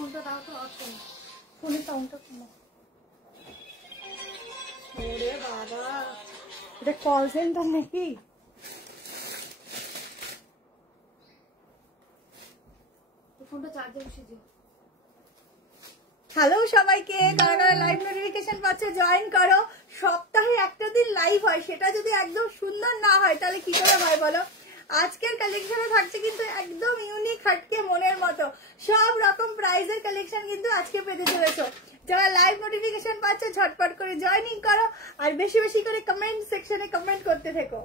ফোনটা দাও তো, আছে ফোনের সাউন্ডটা কমা। ওরে বাবা, এটা কল সেন্টার নাকি? ফোনটা চার্জে বসিয়ে দিও। হ্যালো সবাইকে, কারা কারা লাইভ নোটিফিকেশন পাচ্ছে জয়েন করো। সপ্তাহে একটা দিন লাইভ হয়, সেটা যদি একদম সুন্দর না হয় তাহলে কি করে হয় বলো? আজকের কালেকশনে থাকছে কিন্তু একদম ইউনিক, হাটকে মনের মতো সব রকম প্রাইজের কালেকশন কিন্তু আজকে পেতে চলেছো। যারা লাইভ নোটিফিকেশন পাচ্ছে ঝটপট করে জয়েনিং করো আর বেশি বেশি করে কমেন্ট সেকশনে কমেন্ট করতে থেকো।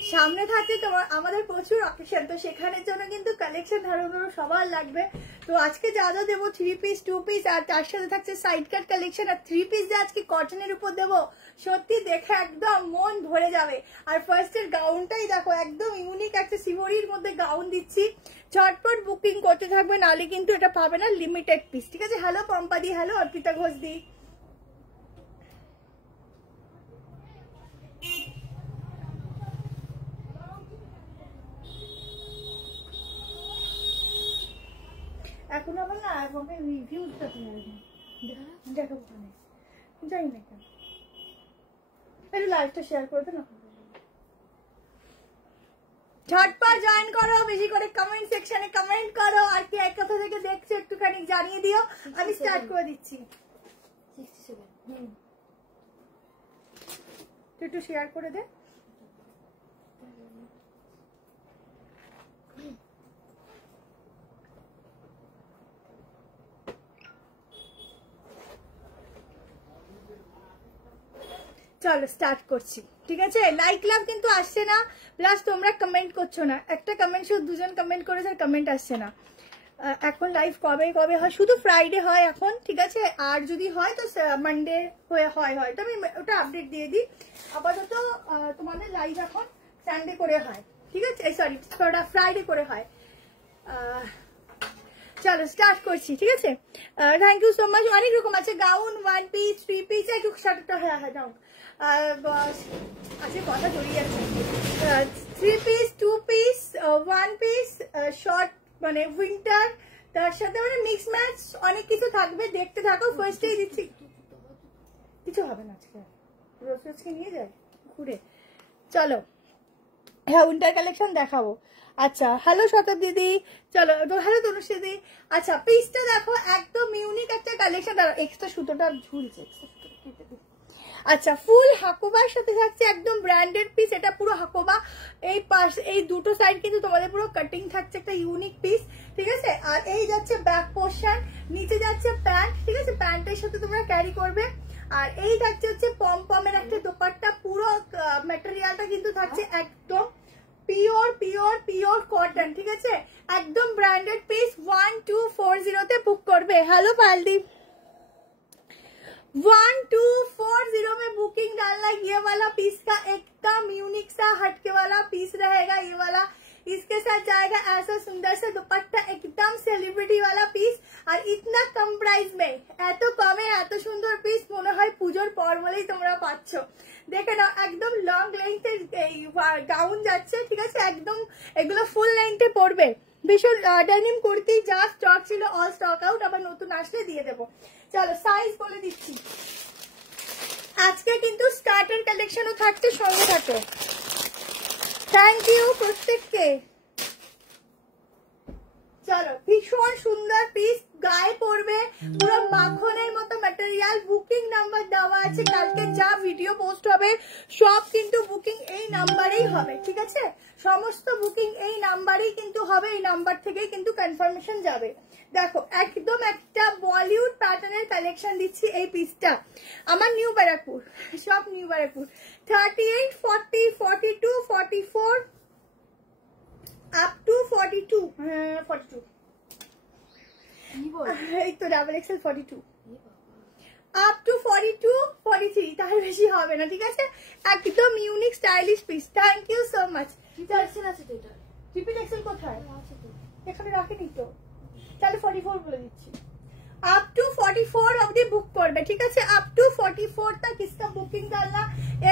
সামনে থাকছে তোমার আমাদের প্রচুর অকেশন, তো সেখানের জন্য কিন্তু কালেকশন ধারণা সবার লাগবে। তো আজকে যা যা দেবো 3 পিস 2 পিস আর তার সাথে থাকছে সাইড কাট কালেকশন আর 3 পিস যা আজকে কটনের উপর দেবো, সত্যি দেখে একদম মন ভরে যাবে। আর ফার্স্টের গাউনটাই দেখো, একদম ইউনিক একটা সিভরির মধ্যে গাউন দিচ্ছি। ঝটপট বুকিং করতে থাকবে, নাহলে কিন্তু এটা পাবে না, লিমিটেড পিস। ঠিক আছে? হ্যালো পম্পাদি, হ্যালো অর্পিতা ঘোষদি। এখন আবার না আমাকে রিভিউটা দেখাবো না, জানি না কেন। একটু লাইভটা শেয়ার করে দে না। ঝটপট জয়েন করো, বেশি করে কমেন্ট সেকশনে কমেন্ট করো, আর কি এক কথা থেকে দেখছো একটুখানি জানিয়ে দিও, আমি স্টার্ট করে দিচ্ছি। 67 একটু শেয়ার করে দে। চলো স্টার্ট করছি। ঠিক আছে? লাইক লাভ কিন্তু আসছে না, প্লাস তোমরা কমেন্ট করছো না। একটা কমেন্ট শুধু দুজন কমেন্ট করেছে, আর কমেন্ট আসছে না। এখন লাইভ কবে কবে হয়? শুধু ফ্রাইডে হয় এখন। ঠিক আছে? আর যদি হয় তো মানডে হয় তো আমি ওটা আপডেট দিয়ে দিই। আপাতত তোমাদের লাইভ এখন সানডে করে হয়। ঠিক আছে? সরি, ফ্রাইডে করে হয়। চলো স্টার্ট করছি। ঠিক আছে? Thank you so much. অনেক রকম আছে, গাউন, 1 পিস, 3 পিস, একটু শার্টটা হ্যাঁ ডাউন আছে, কথা জড়িয়ে যাচ্ছে। 3 পিস, 2 পিস, 1 পিস, শর্ট মানে উইন্টার, তার সাথে মানে মিক্স ম্যাচ অনেক কিছু থাকবে, দেখতে থাকো। ফার্স্টেই দিচ্ছি, কিছু হবে না আজকে, রোজ রোজকে নিয়ে যায় ঘুরে। চলো হ্যাঁ উইন্টার কালেকশন দেখাবো। আচ্ছা হ্যালো শতাব দিদি, চলো হ্যালো তনুষ দিদি। আচ্ছা পিসটা দেখো, একদম ইউনিক একটা কালেকশন। এক্সট্রা সুতোটা ঝুলছে, আচ্ছা ফুল হাকোবার সাথে থাকছে, একদম ব্র্যান্ডেড পিস। এটা পুরো হাকোবা, এই পাশ এই দুটো সাইড কিন্তু তোমাদের পুরো কাটিং থাকছে, একটা ইউনিক পিস। ঠিক আছে? আর এই যাচ্ছে ব্যাক পোর্শন, নিচে যাচ্ছে প্যান্ট। ঠিক আছে? প্যান্টের সাথে তোমরা ক্যারি করবে। আর এই থাকছে হচ্ছে পমপমের একটা দোপাট্টা, পুরো ম্যাটেরিয়ালটা কিন্তু থাকছে একদম পিওর পিওর পিওর কটন। ঠিক আছে? একদম ব্র্যান্ডেড পিস। 1240 তে বুক করবে। হ্যালো পালদীপ, 1240 में बुकिंग डालना। ये वाला पीस का एकदम यूनिक सा हटके वाला पीस रहेगा ये वाला। इसके साथ जाएगा ऐसा सुंदर सा दुपट्टा, एकदम सेलिब्रिटी वाला पीस। और इतना कम प्राइस में এত কমে এত সুন্দর পিস মনে হয় পুজোর পর বলেই তোমরা পাচ্ছ। দেখে নাও, একদম লং লেন্থের গাউন যাচ্ছে। ঠিক আছে? একদম এগুলো ফুল লেন্থে পড়বে। ভীষণ ডেনিম কুর্তি, যা স্টক ছিল অল স্টক আউট, আবার নতুন আসলে দিয়ে দেবো। চলো সাইজ বলে দিচ্ছি। আজকে কিন্তু স্টার্টার কালেকশনও থাকছে, সঙ্গে থাকো। থ্যাংক ইউ প্রত্যেককে। চলো ভীষণ সুন্দর পিস, গায়ে পড়বে, পুরো মাখনের মতো ম্যাটেরিয়াল। বুকিং নাম্বার দেওয়া আছে, কালকে যা ভিডিও পোস্ট হবে সব কিন্তু বুকিং এই নাম্বারেই হবে। ঠিক আছে? সমস্ত বুকিং এই নাম্বারেই কিন্তু হবে, এই নাম্বার থেকেই কিন্তু কনফার্মেশন যাবে। দেখো একদম একটা বলিউড প্যাটার্নের কালেকশন দিচ্ছি। এই পিসটা আমার নিউ ব্যারাকপুর, সব নিউ ব্যারাকপুর। 38, 40, 42, 44 up to 42। হ্যাঁ 42, এই তো ডাবল এক্সেল 42 আপ টু 42, 43, তার বেশি হবে না। ঠিক আছে? একদম unique stylish piece. Thank you so much. Triple XL কোথায়? এখানে রাখিনি তো, তাহলে 44 বলে দিচ্ছি। अप टू 44 অবধি বুক করবে, ঠিক আছে? अप टू 44 तक इसका बुकिंग डालना।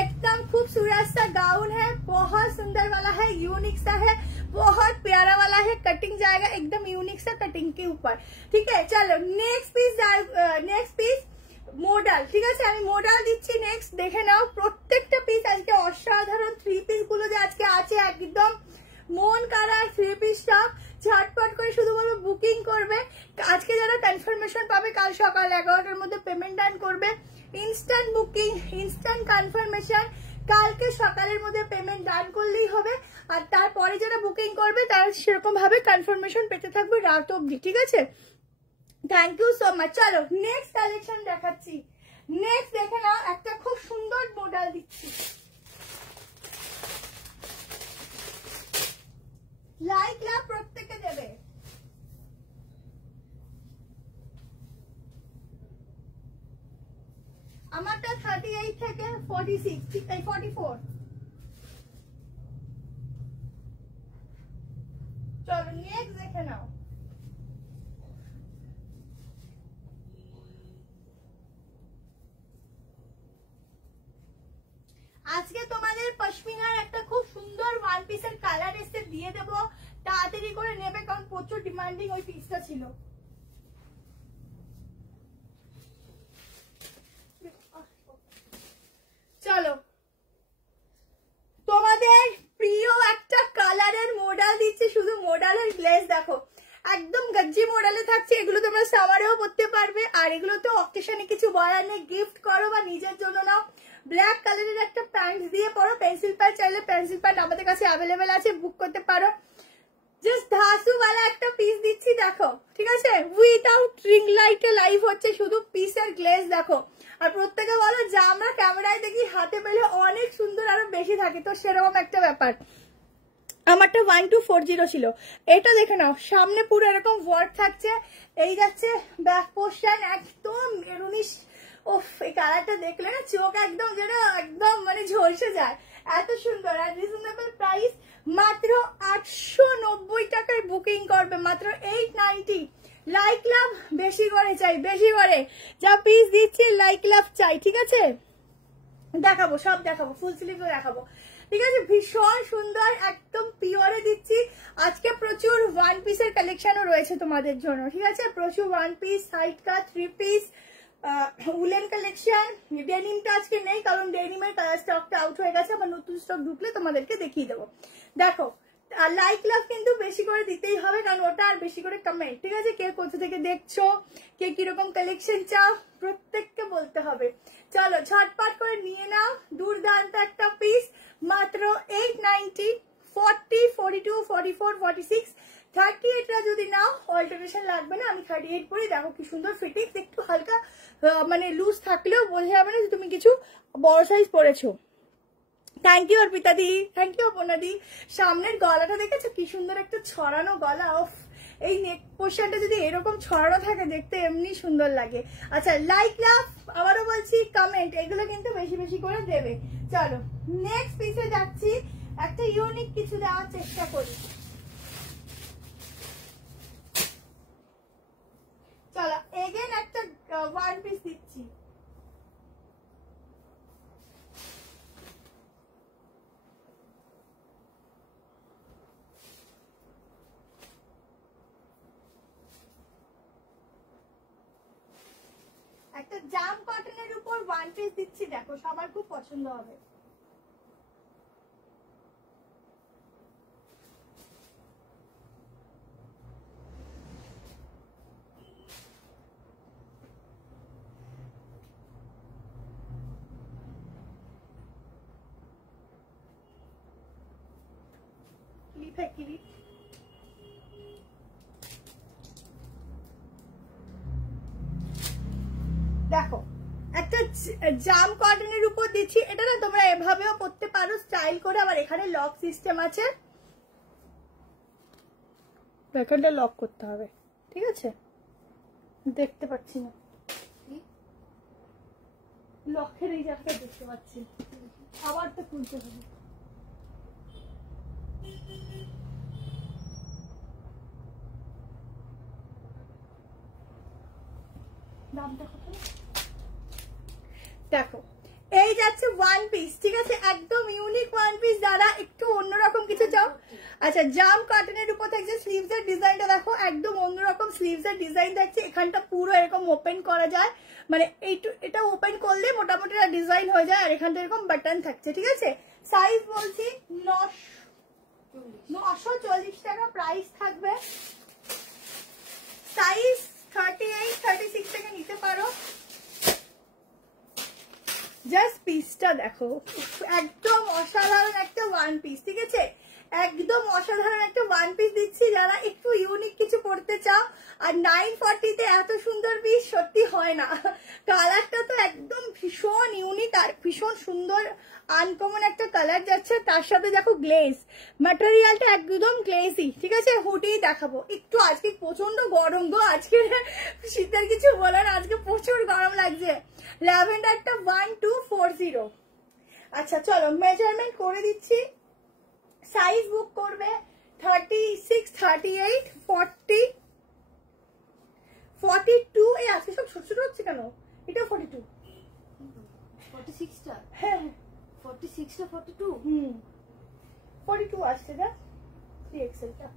एकदम खूबसूरत सा गाउन है, बहुत सुंदर वाला है, यूनिक सा है, बहुत प्यारा वाला है, कटिंग जाएगा एकदम यूनिक सा कटिंग के ऊपर, ठीक है? चलो नेक्स्ट पीस মডাল, ঠিক আছে? আমি মডাল দিচ্ছি। নেক্সট দেখে নাও, প্রত্যেকটা পিস আজকে অসাধারণ। 3 পিস গুলো যে আজকে আছে একদম মন কাড়া 3 পিস স্টক। ঝটপট করে শুধু বলবো বুকিং করবে। আজকে যারা কনফার্মেশন পাবে কাল সকাল 11টার মধ্যে পেমেন্ট ডান করবে। ইনস্ট্যান্ট বুকিং, ইনস্ট্যান্ট কনফার্মেশন, কালকে সকালের মধ্যে পেমেন্ট ডান করলেই হবে। আর তারপরে যারা বুকিং করবে তারা সেরকম ভাবে কনফার্মেশন পেতে থাকবে রাত অবধি, ঠিক আছে? Thank you so much. চলো নেক্সট কালেকশন দেখাচ্ছি। নেক্সট দেখে নাও, একটা খুব সুন্দর মডেল দিচ্ছি। লাইক লাভ প্রত্যেকে দেবে। আমারটা 38 থেকে 46, ঠিক আছে? 44। চলো নেক্সট দেখে নাও। আজকে তোমাদের পশমিনার একটা খুব সুন্দর ওয়ান পিসের কালার এসে দিয়ে দেব, তাড়াতাড়ি করে নেবে কারণ প্রচুর ডিমান্ডিং ওই পিসটা ছিল। চলো তোমাদের প্রিয় একটা কালারের মডেল দিচ্ছি, শুধু মডেলের গ্লেজ দেখো, একদম গজ্জি মডেলে থাকছে। এগুলো তোমরা সামারেও পরতে পারবে, আর এগুলো তো অকেশনে কিছু বলার নেই, গিফট করো বা নিজের জন্য নাও। ব্ল্যাক কালারের একটা প্যান্ট দিয়ে পরো, পেন্সিল প্যান্ট চাইলে পেন্সিল প্যান্ট আমাদের কাছে অ্যাভেলেবেল আছে, বুক করতে পারো। জাস্ট ধাসু वाला একটা পিস দিচ্ছি দেখো, ঠিক আছে? উইদাউট রিং লাইটে লাইভ হচ্ছে, শুধু পিসের গ্লেজ দেখো। আর প্রত্যেকে বলো যা আমরা ক্যামেরায় দেখি হাতে পেলে অনেক সুন্দর আরো বেশি থাকে, তো সেরকম একটা ব্যাপার। আমারটা 1240 ছিল। এটা দেখে নাও, সামনে পুরো এরকম ওয়ার্ক থাকছে, এই যাচ্ছে ব্যাক পোর্শন একদম মেরুনিশ। ওফ, এই কালারটা দেখলে না চোখ একদম যেন একদম মানে ঝলসে যায়, এত সুন্দর। আর রিজনেবল প্রাইস, মাত্র 890 টাকায় বুকিং করবে, মাত্র 890। লাইক লাভ বেশি করে চাই, বেশি করে যা পিস দিচ্ছি লাইক লাভ চাই, ঠিক আছে? দেখাবো, সব দেখাবো, ফুল স্লিভও দেখাবো, ঠিক আছে? ভীষণ সুন্দর একদম পিওরে দিচ্ছি। আজকে প্রচুর ওয়ান পিসের কালেকশনও রয়েছে তোমাদের জন্য, ঠিক আছে? প্রচুর one piece, side cut, 3 piece, woollen collection. ডেনিমটা আজকে নেই কারণ ডেনিমের কালার স্টকটা আউট হয়ে গেছে, আবার নতুন স্টক ঢুকলে তোমাদেরকে দেখিয়ে দেবো। দেখো আর লাইক লাভ কিন্তু বেশি করে দিতেই হবে, কারণ ওটা আর বেশি করে কমেন্ট, ঠিক আছে? কে কোথা থেকে দেখছো, কে কিরকম কালেকশন চাও, প্রত্যেককে বলতে হবে। চলো ঝটপট করে নিয়ে নাও, দুর্দান্ত একটা পিস, মাত্র 890। 40, 42, 44, 46, 38টা যদি নাও অল্টারেশন লাগবে না। আমি 38 পরি, দেখো কি সুন্দর ফিটিংস, একটু হালকা মানে লুজ থাকলেও বোঝা যাবে না যে তুমি কিছু বড় সাইজ পরেছো। Thank you Arpita di, thank you Aparna di. সামনের গলাটা দেখেছো কি সুন্দর একটা ছড়ানো গলা, অফ। এই নেক পোর্শনটা যদি এরকম ছড়ানো থাকে দেখতে এমনি সুন্দর লাগে। আচ্ছা লাইক লাভ আবারও বলছি, কমেন্ট এগুলো কিন্তু বেশি বেশি করে দেবে। চলো নেক্সট পিসে যাচ্ছি, একটা ইউনিক কিছু দেওয়ার চেষ্টা করি। চলো এগেন একটা ওয়ান পিস দিচ্ছি। একটা জাম কটনের উপর ওয়ান পিস দিচ্ছি, দেখো সবার খুব পছন্দ হবে। ক্লিপ है क्लिप। দেখো একটা জাম কটনের উপর দিচ্ছি, এটা না তোমরা এভাবেও পরতে পারো স্টাইল করে, আবার এখানে লক সিস্টেম আছে, ব্যাকটা লক করতে হবে, ঠিক আছে? দেখতে পাচ্ছি না, লকের এই জায়গাটা দেখতে পাচ্ছি, আবার তো খুলতে হবে। দামটা কত দেখো, এই যাচ্ছে ওয়ান পিস, ঠিক আছে, একদম ইউনিক ওয়ান পিস, যারা একটু অন্যরকম কিছু চাও। আচ্ছা, জাম কটনের উপর থাকছে, স্লিভস এর ডিজাইনটা দেখো, একদম অন্যরকম স্লিভস এর ডিজাইন থাকছে। এখানটা পুরো এরকম ওপেন করা যায়, মানে এটা ওপেন করলে মোটামুটি ডিজাইন হয়ে যায়, আর এখানটা এরকম বাটন থাকছে, ঠিক আছে। সাইজ বলছি 940 টাকা প্রাইস থাকবে। সাইজ 38, 36 থেকে নিতে পারো। জাস্ট পিসটা দেখো, একদম অসাধারণ একটা ওয়ান পিস, ঠিক আছে, একদম অসাধারণ একটা ওয়ান পিস দিচ্ছি যারা একটু ইউনিক কিছু পড়তে চাও। আর 940-তে এত সুন্দর পিস সত্যি হয় না। কালারটা তো একদম ভীষণ ইউনিক আর ভীষণ সুন্দর আনকমন একটা কালার যাচ্ছে, তার সাথে দেখো গ্লেজ, ম্যাটেরিয়ালটা একদম গ্লেজি, ঠিক আছে। হুডি দেখাবো একটু, আজকে প্রচন্ড গরম গো, আজকে শীতের কিছু বলার, আজকে প্রচুর গরম লাগছে। ল্যাভেন্ডারটা 1240। আচ্ছা চলো মেজারমেন্ট করে দিচ্ছি। সাইজ বুক করবে 36, 38, 40, 42। এই আজকে সব ছোট ছোট হচ্ছে কেন? এটা 42, 46টা, হ্যাঁ 46টা 42, 42 আসছে না 3XL-টা।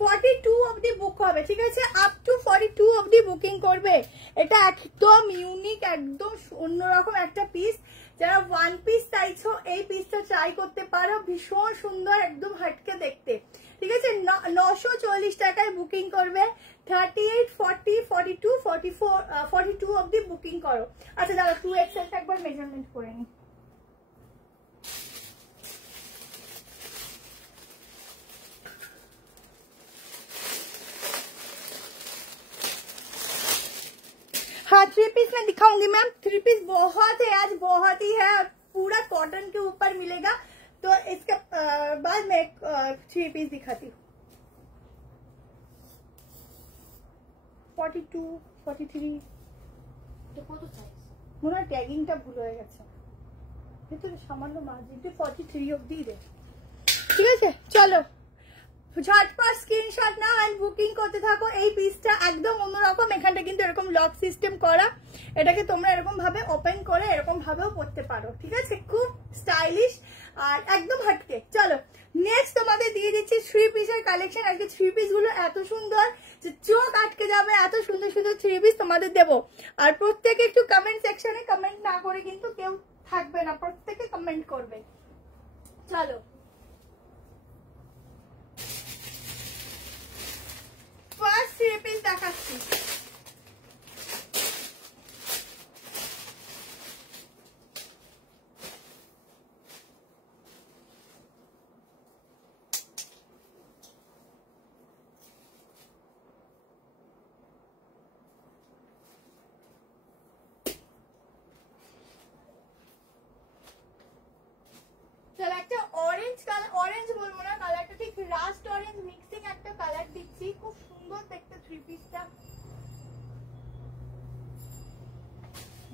42 অবধি বুক হবে, ঠিক আছে, আপ টু 42 অবধি বুকিং করবে। এটা একদম ইউনিক, একদম অন্যরকম একটা পিস। যারা ওয়ান পিস চাইছো এই পিসটা ট্রাই করতে পারো, ভীষণ সুন্দর, একদম হাটকে দেখতে, ঠিক আছে। 940 টাকায় বুকিং করবে। 38, 40, 42, 44, 42 অবধি বুকিং করো। আচ্ছা দাদা 2XL-টা একবার মেজারমেন্ট করে নি। हाँ 3 पीस में दिखाऊंगी मैम। 3 पीस बहुत है आज, बहुत ही है, पूरा कॉटन के ऊपर मिलेगा। तो इसके बाद मैं 3 पीस दिखाती हूँ। 42, 43 এটা কত সাইজ? মনে হয় ট্যাগিংটা ভুল হয়ে গেছে, ভিতরে সামান্য মার্জিন। 43 অবধি দে, ঠিক আছে। চলো ঝটপট স্ক্রিনশট নাও এন্ড বুকিং করতে থাকো। এই পিসটা একদম অন্যরকম, এখানটা কিন্তু এরকম লক সিস্টেম করা, এটাকে তোমরা এরকম ভাবে ওপেন করে এরকম ভাবেও পড়তে পারো, ঠিক আছে, খুব স্টাইলিশ আর একদম হাটকে। চলো নেক্সট তোমাদের দিয়ে দিচ্ছি 3 পিসের কালেকশন। আজকে 3 পিস গুলো এত সুন্দর যে চোখ আটকে যাবে, এত সুন্দর সুন্দর 3 পিস তোমাদের দেবো। আর প্রত্যেকে একটু কমেন্ট সেকশনে কমেন্ট না করে কিন্তু কেউ থাকবে না, প্রত্যেকে কমেন্ট করবে। চলো ফার্স্ট 3 পিস দেখাচ্ছি। চলো একটা অরেঞ্জ কালার, অরেঞ্জ বলবো না, কালারটা ঠিক রাস্ট অরেঞ্জ মিক্সিং একটা কালার দিচ্ছি, খুব সুন্দর দেখতে 3 পিসটা।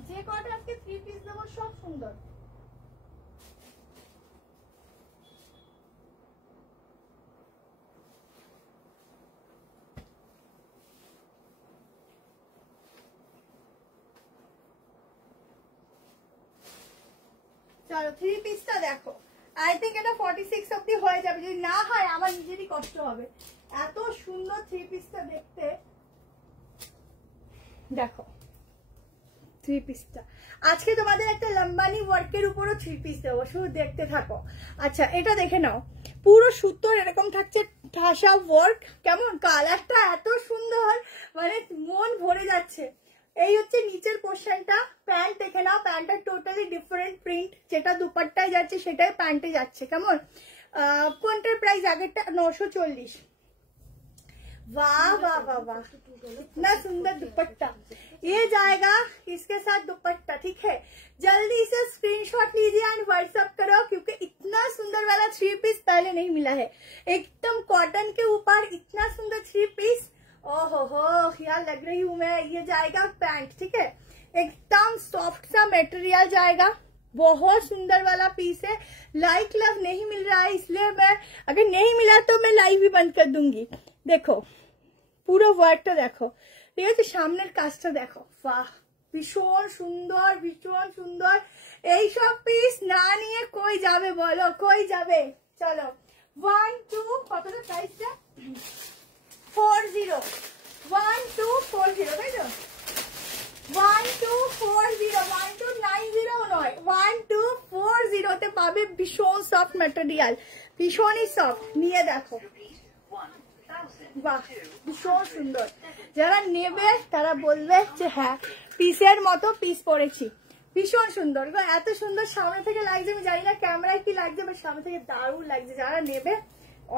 যে কটা আজকে 3 পিস দেবো সব সুন্দর। চলো 3 পিসটা দেখো, আই থিঙ্ক এটা 46 অবধি হয়ে যাবে, যদি না হয় আমার নিজেরই কষ্ট হবে। এত সুন্দর 3 পিসটা দেখতে, দেখো 3 পিসটা। আজকে তোমাদের একটা লম্বানি ওয়ার্কের উপরও 3 পিস দেবো, শুধু দেখতে থাকো। আচ্ছা এটা দেখে নাও, পুরো সুতোর এরকম থাকছে ঠাসা ওয়ার্ক, কেমন কালারটা এত সুন্দর, মানে মন ভরে যাচ্ছে। এই হচ্ছে নিচের পোর্শনটা। প্যান্ট দেখে নাও, প্যান্টটা টোটালি ডিফারেন্ট প্রিন্ট, যেটা দুপাট্টায় যাচ্ছে সেটাই প্যান্টে যাচ্ছে, কেমন। কোনটার প্রাইস আগেরটা 940। वाह वाह वाह वाह, इतना सुंदर दुपट्टा, ये जाएगा इसके साथ दुपट्टा, ठीक है। जल्दी से स्क्रीनशॉट लीजिए एंड व्हाट्सएप करो, क्योंकि इतना सुंदर वाला 3 पीस पहले नहीं मिला है। एकदम कॉटन के ऊपर इतना सुंदर 3 पीस, ओहो हो यार लग रही हूँ मैं। ये जाएगा पैंट, ठीक है, एकदम सॉफ्ट सा मटेरियल जाएगा, बहुत सुंदर वाला पीस है। लाइक लव नहीं मिल रहा है, इसलिए मैं, अगर नहीं मिला तो मैं लाइव भी बंद कर दूंगी। देखो পুরো ওয়ার্কটা দেখো, ঠিক আছে। সামনের কাজটা দেখো, বাহ ভীষণ সুন্দর, ভীষণ সুন্দর। এইসব পিস না নিয়ে কই যাবে বলো, কই যাবে? চলো 1 2 কতটা প্রাইসটা 40 1240 তাই তো 1240 1290 নয় 1240 তে পাবে। ভীষণ সফট ম্যাটেরিয়াল, ভীষণই সফট। নিয়ে দেখো, বাহ ভীষণ সুন্দর। যারা নেবে তারা বলবে যে হ্যাঁ পিসের মতো পিস পরেছি। ভীষণ সুন্দর গো, এত সুন্দর সামনে থেকে লাগছে, আমি জানি না ক্যামেরায় কি লাগছে, বাট সামনে থেকে দারুণ লাগছে। যারা নেবে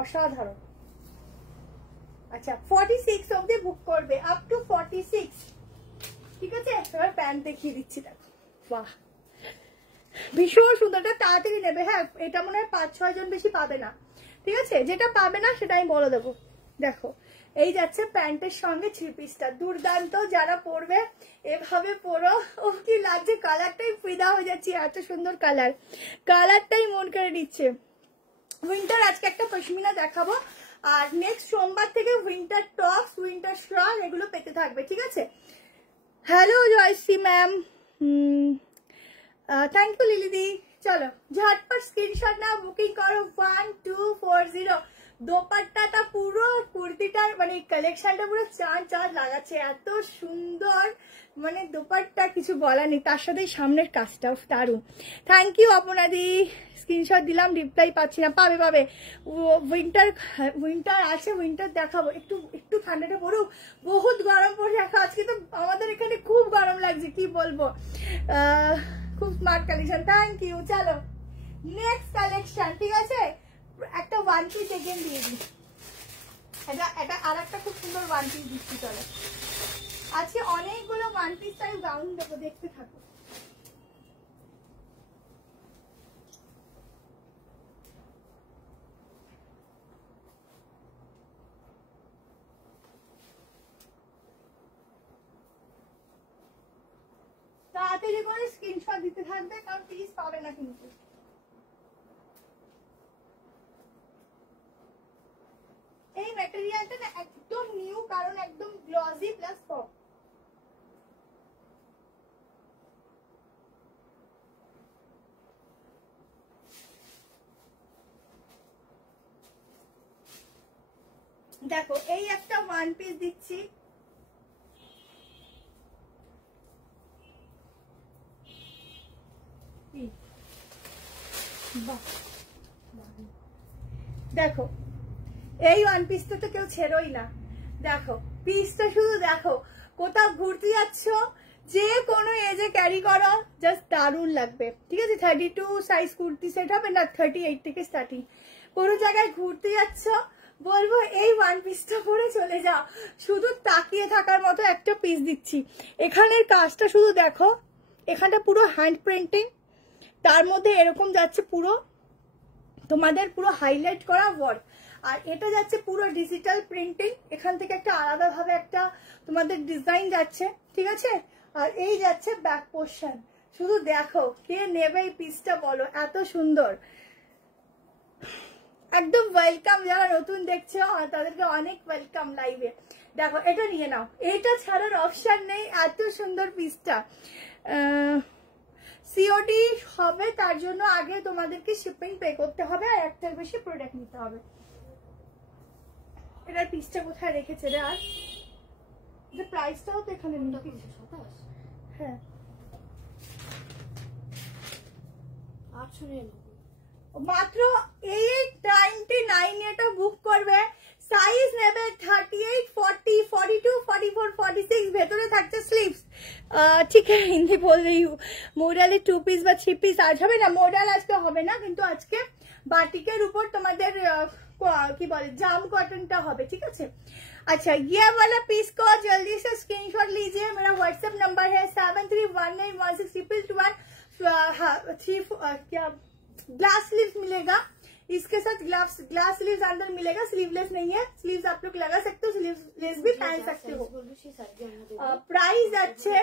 অসাধারণ। আচ্ছা 46 অবধি বুক করবে, আপ টু 46, ঠিক আছে। এবার প্যান্ট দেখিয়ে দিচ্ছি, দেখো বাহ ভীষণ সুন্দর। এটা তাড়াতাড়ি নেবে, হ্যাঁ এটা মনে হয় 5-6 জন বেশি পাবে না, ঠিক আছে। যেটা পাবে না সেটা আমি বলে দেবো। দেখো এই যাচ্ছে প্যান্টের সঙ্গে 3 পিসটা, দুর্দান্ত। যারা পরবে এভাবে পরো। ও কি লাগছে, কালারটাই ফিদা হয়ে যাচ্ছে, এত সুন্দর কালার, কালারটাই মন করে নিচ্ছে। উইন্টার আজকে একটা পশমিনা দেখাবো, আর নেক্সট সোমবার থেকে উইন্টার টপস, উইন্টার শাল এগুলো পেতে থাকবে, ঠিক আছে। Hello Jayashree ma'am, thank you লিলিদি। চলো ঝটপট স্ক্রিনশট নাও, বুকিং করো 1240। দোপাট্টাটা পুরো কুর্তিটার মানে কালেকশনটা পুরো চাঁদ লাগাচ্ছে, এত সুন্দর মানে দোপাট্টা কিছু বলার নেই। তার সাথে সামনের কাজটাও দারুণ। থ্যাংক ইউ অপনাদি, স্ক্রিনশট দিলাম, রিপ্লাই পাচ্ছি না। পাবে পাবে, উইন্টার আছে, উইন্টার দেখাবো। একটু ঠান্ডাটা পড়ুক, বহুত গরম পড়ে রাখা আজকে তো আমাদের এখানে, খুব গরম লাগছে, কি বলবো। খুব স্মার্ট কালেকশন, থ্যাংক ইউ। চলো নেক্সট কালেকশন, ঠিক আছে। একটা 1 পিস এগেন দিয়ে দিই, এটা আর একটা খুব সুন্দর 1 পিস দিচ্ছি। চলো আজকে অনেকগুলো 1 পিস টাইপ গাউন দেবো, দেখতে থাকো। তাড়াতাড়ি করে স্ক্রিনশট দিতে থাকবে, কারণ পিস পাবে না কিন্তু। এই ম্যাটেরিয়ালটা না একদম নিউ, কারণ একদম গ্লসি প্লাস সফট। দেখো এই একটা 1 পিস দিচ্ছি, দেখো এই 1 পিসটা তো কেউ ছেড়োই না। দেখো পিসটা শুধু দেখো, কোথাও ঘুরতে যাচ্ছ, যে কোনো এজে ক্যারি করো, জাস্ট দারুণ লাগবে, ঠিক আছে। 32 সাইজ কুর্তি সেট হবে না, 38 থেকে স্টার্টিং। কোনো জায়গায় ঘুরতে যাচ্ছ, বলবো এই 1 পিসটা পরে চলে যাও, শুধু তাকিয়ে থাকার মতো একটা পিস দিচ্ছি। এখানের কাজটা শুধু দেখো, এখানটা পুরো হ্যান্ড প্রিন্টিং, তার মধ্যে এরকম যাচ্ছে পুরো তোমাদের পুরো হাইলাইট করা ওয়ার্ক, আর এটা যাচ্ছে পুরো ডিজিটাল প্রিন্টিং। এখান থেকে একটা আলাদাভাবে একটা তোমাদের ডিজাইন যাচ্ছে, ঠিক আছে। আর এই যাচ্ছে ব্যাক পোর্শন, শুধু দেখো কে নেবে এই পিসটা বলো, এত সুন্দর। একদম ওয়েলকাম, যারা নতুন দেখছো তাদেরকে অনেক ওয়েলকাম লাইভে। দেখো এটা নিয়ে নাও, এটা ছাড়ার অপশন নেই, এত সুন্দর পিসটা। সিওডি হবে, তার জন্য আগে তোমাদেরকে শিপিং পে করতে হবে, আর একটার বেশি প্রোডাক্ট নিতে হবে। এটার পিসটা কোথায় রেখেছে রে? আর এটা প্রাইসটাও তো এখানে নেই। হ্যাঁ 899 মাত্র 899 এটা বুক করবে। সাইজ নেবে 38 40 42 44 46, ভেতরে থাকছে স্লিভস। ঠিক আছে হিন্দি বল রही हूँ। মোডালে 2 পিস বা 3 পিস আজ হবে না, মোডাল আজকে হবে না, কিন্তু আজকে বাটিকের উপর তোমাদের কি বলে জাম কটনটা হবে, ঠিক আছে। अच्छा ये वाला पीस को जल्दी से स्क्रीनशॉट लीजिए, मेरा व्हाट्सएप नंबर है 73191621। क्या ग्लास स्लीव्स मिलेगा, इसके साथ ग्लास स्लीव्स अंदर मिलेगा, स्लीवलेस नहीं है। स्लीव्स आप लोग लगा सकते हो, स्लीवलेस भी पहन सकते हो। प्राइस अच्छे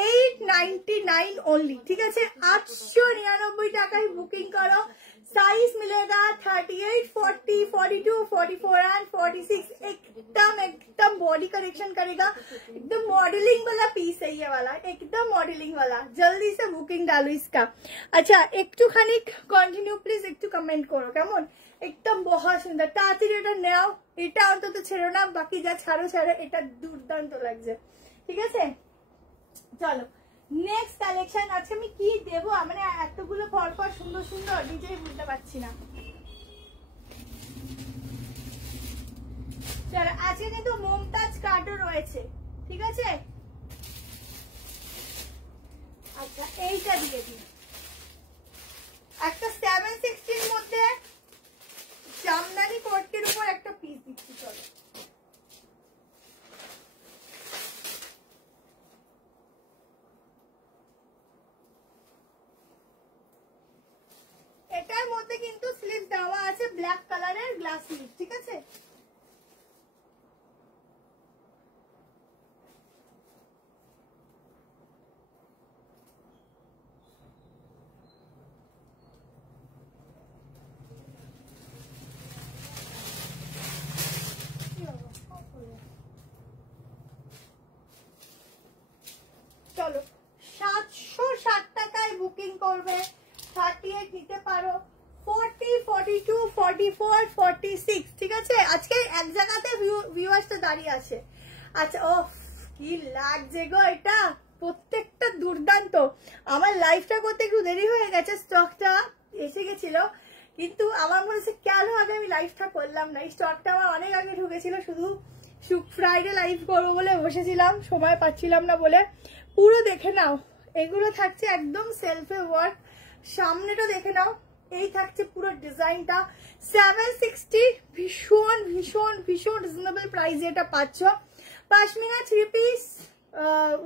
899 ओनली, ठीक है। 899 টাকায় বুকিং করো। साइज मिलेगा 38, 40, 42, 44 एंड 46। एकदम बॉडी करेक्शन करेगा, एकदम मॉडलिंग वाला पीस है ये वाला, एकदम मॉडलिंग वाला। जल्दी से बुकिंग डालो इसका। अच्छा एकटू खानिक कंटिन्यू प्लिज, एकटू कमेंट करो केमन, एकदम बहुत सुंदर। ताড়াতাড়ি এটা নাও, এটা অন্তত ছেড়ো না, বাকি যা ছাড়ো ছাড়ো, এটা দুর্দান্ত লাগছে। ঠিক আছে চলো নেক্সট কালেকশন আছে। আমি কি দেব, মানে এতগুলো পরপর সুন্দর সুন্দর নিজেই বুঝতে পারছি না। চলো আজকে কিন্তু মমতাজ কাটও রয়েছে, ঠিক আছে। আচ্ছা এইটা দিয়ে দিই, একটা 760 মধ্যে জামদানি কটকের উপর একটা পিস দিচ্ছি। চলো এটার মধ্যে কিন্তু স্লিভ দেওয়া আছে ব্ল্যাক কালারের গ্লাস স্লিভ, ঠিক আছে। চলো 760 টাকায় বুকিং করবে, 38 নিতে পারো, 40, 42, 44, 46, ঠিক আছে। আজকে এক জায়গাতে ভিউয়ার্সটা দাঁড়িয়ে আছে। আচ্ছা ও কি লাগছে গো, এটা প্রত্যেকটা দুর্দান্ত। আমার লাইভটা করতে একটু দেরি হয়ে গেছে, স্টকটা এসে গেছিল, কিন্তু আমার মনে হচ্ছে কেন আগে আমি লাইভটা করলাম না। এই স্টকটা আমার অনেক আগে ঢুকেছিল, শুধু ফ্রাইডে লাইভ করবো বলে বসেছিলাম, সময় পাচ্ছিলাম না বলে। পুরো দেখে নাও, এগুলো থাকছে একদম সেলফে ওয়ার্ক। সামনেটা দেখে নাও, এই থাকছে পুরো ডিজাইনটা। 760, ভীষণ ভীষণ ভীষণ রিজনেবল প্রাইসে এটা পাচ্ছ। পশমিনা 3 পিস,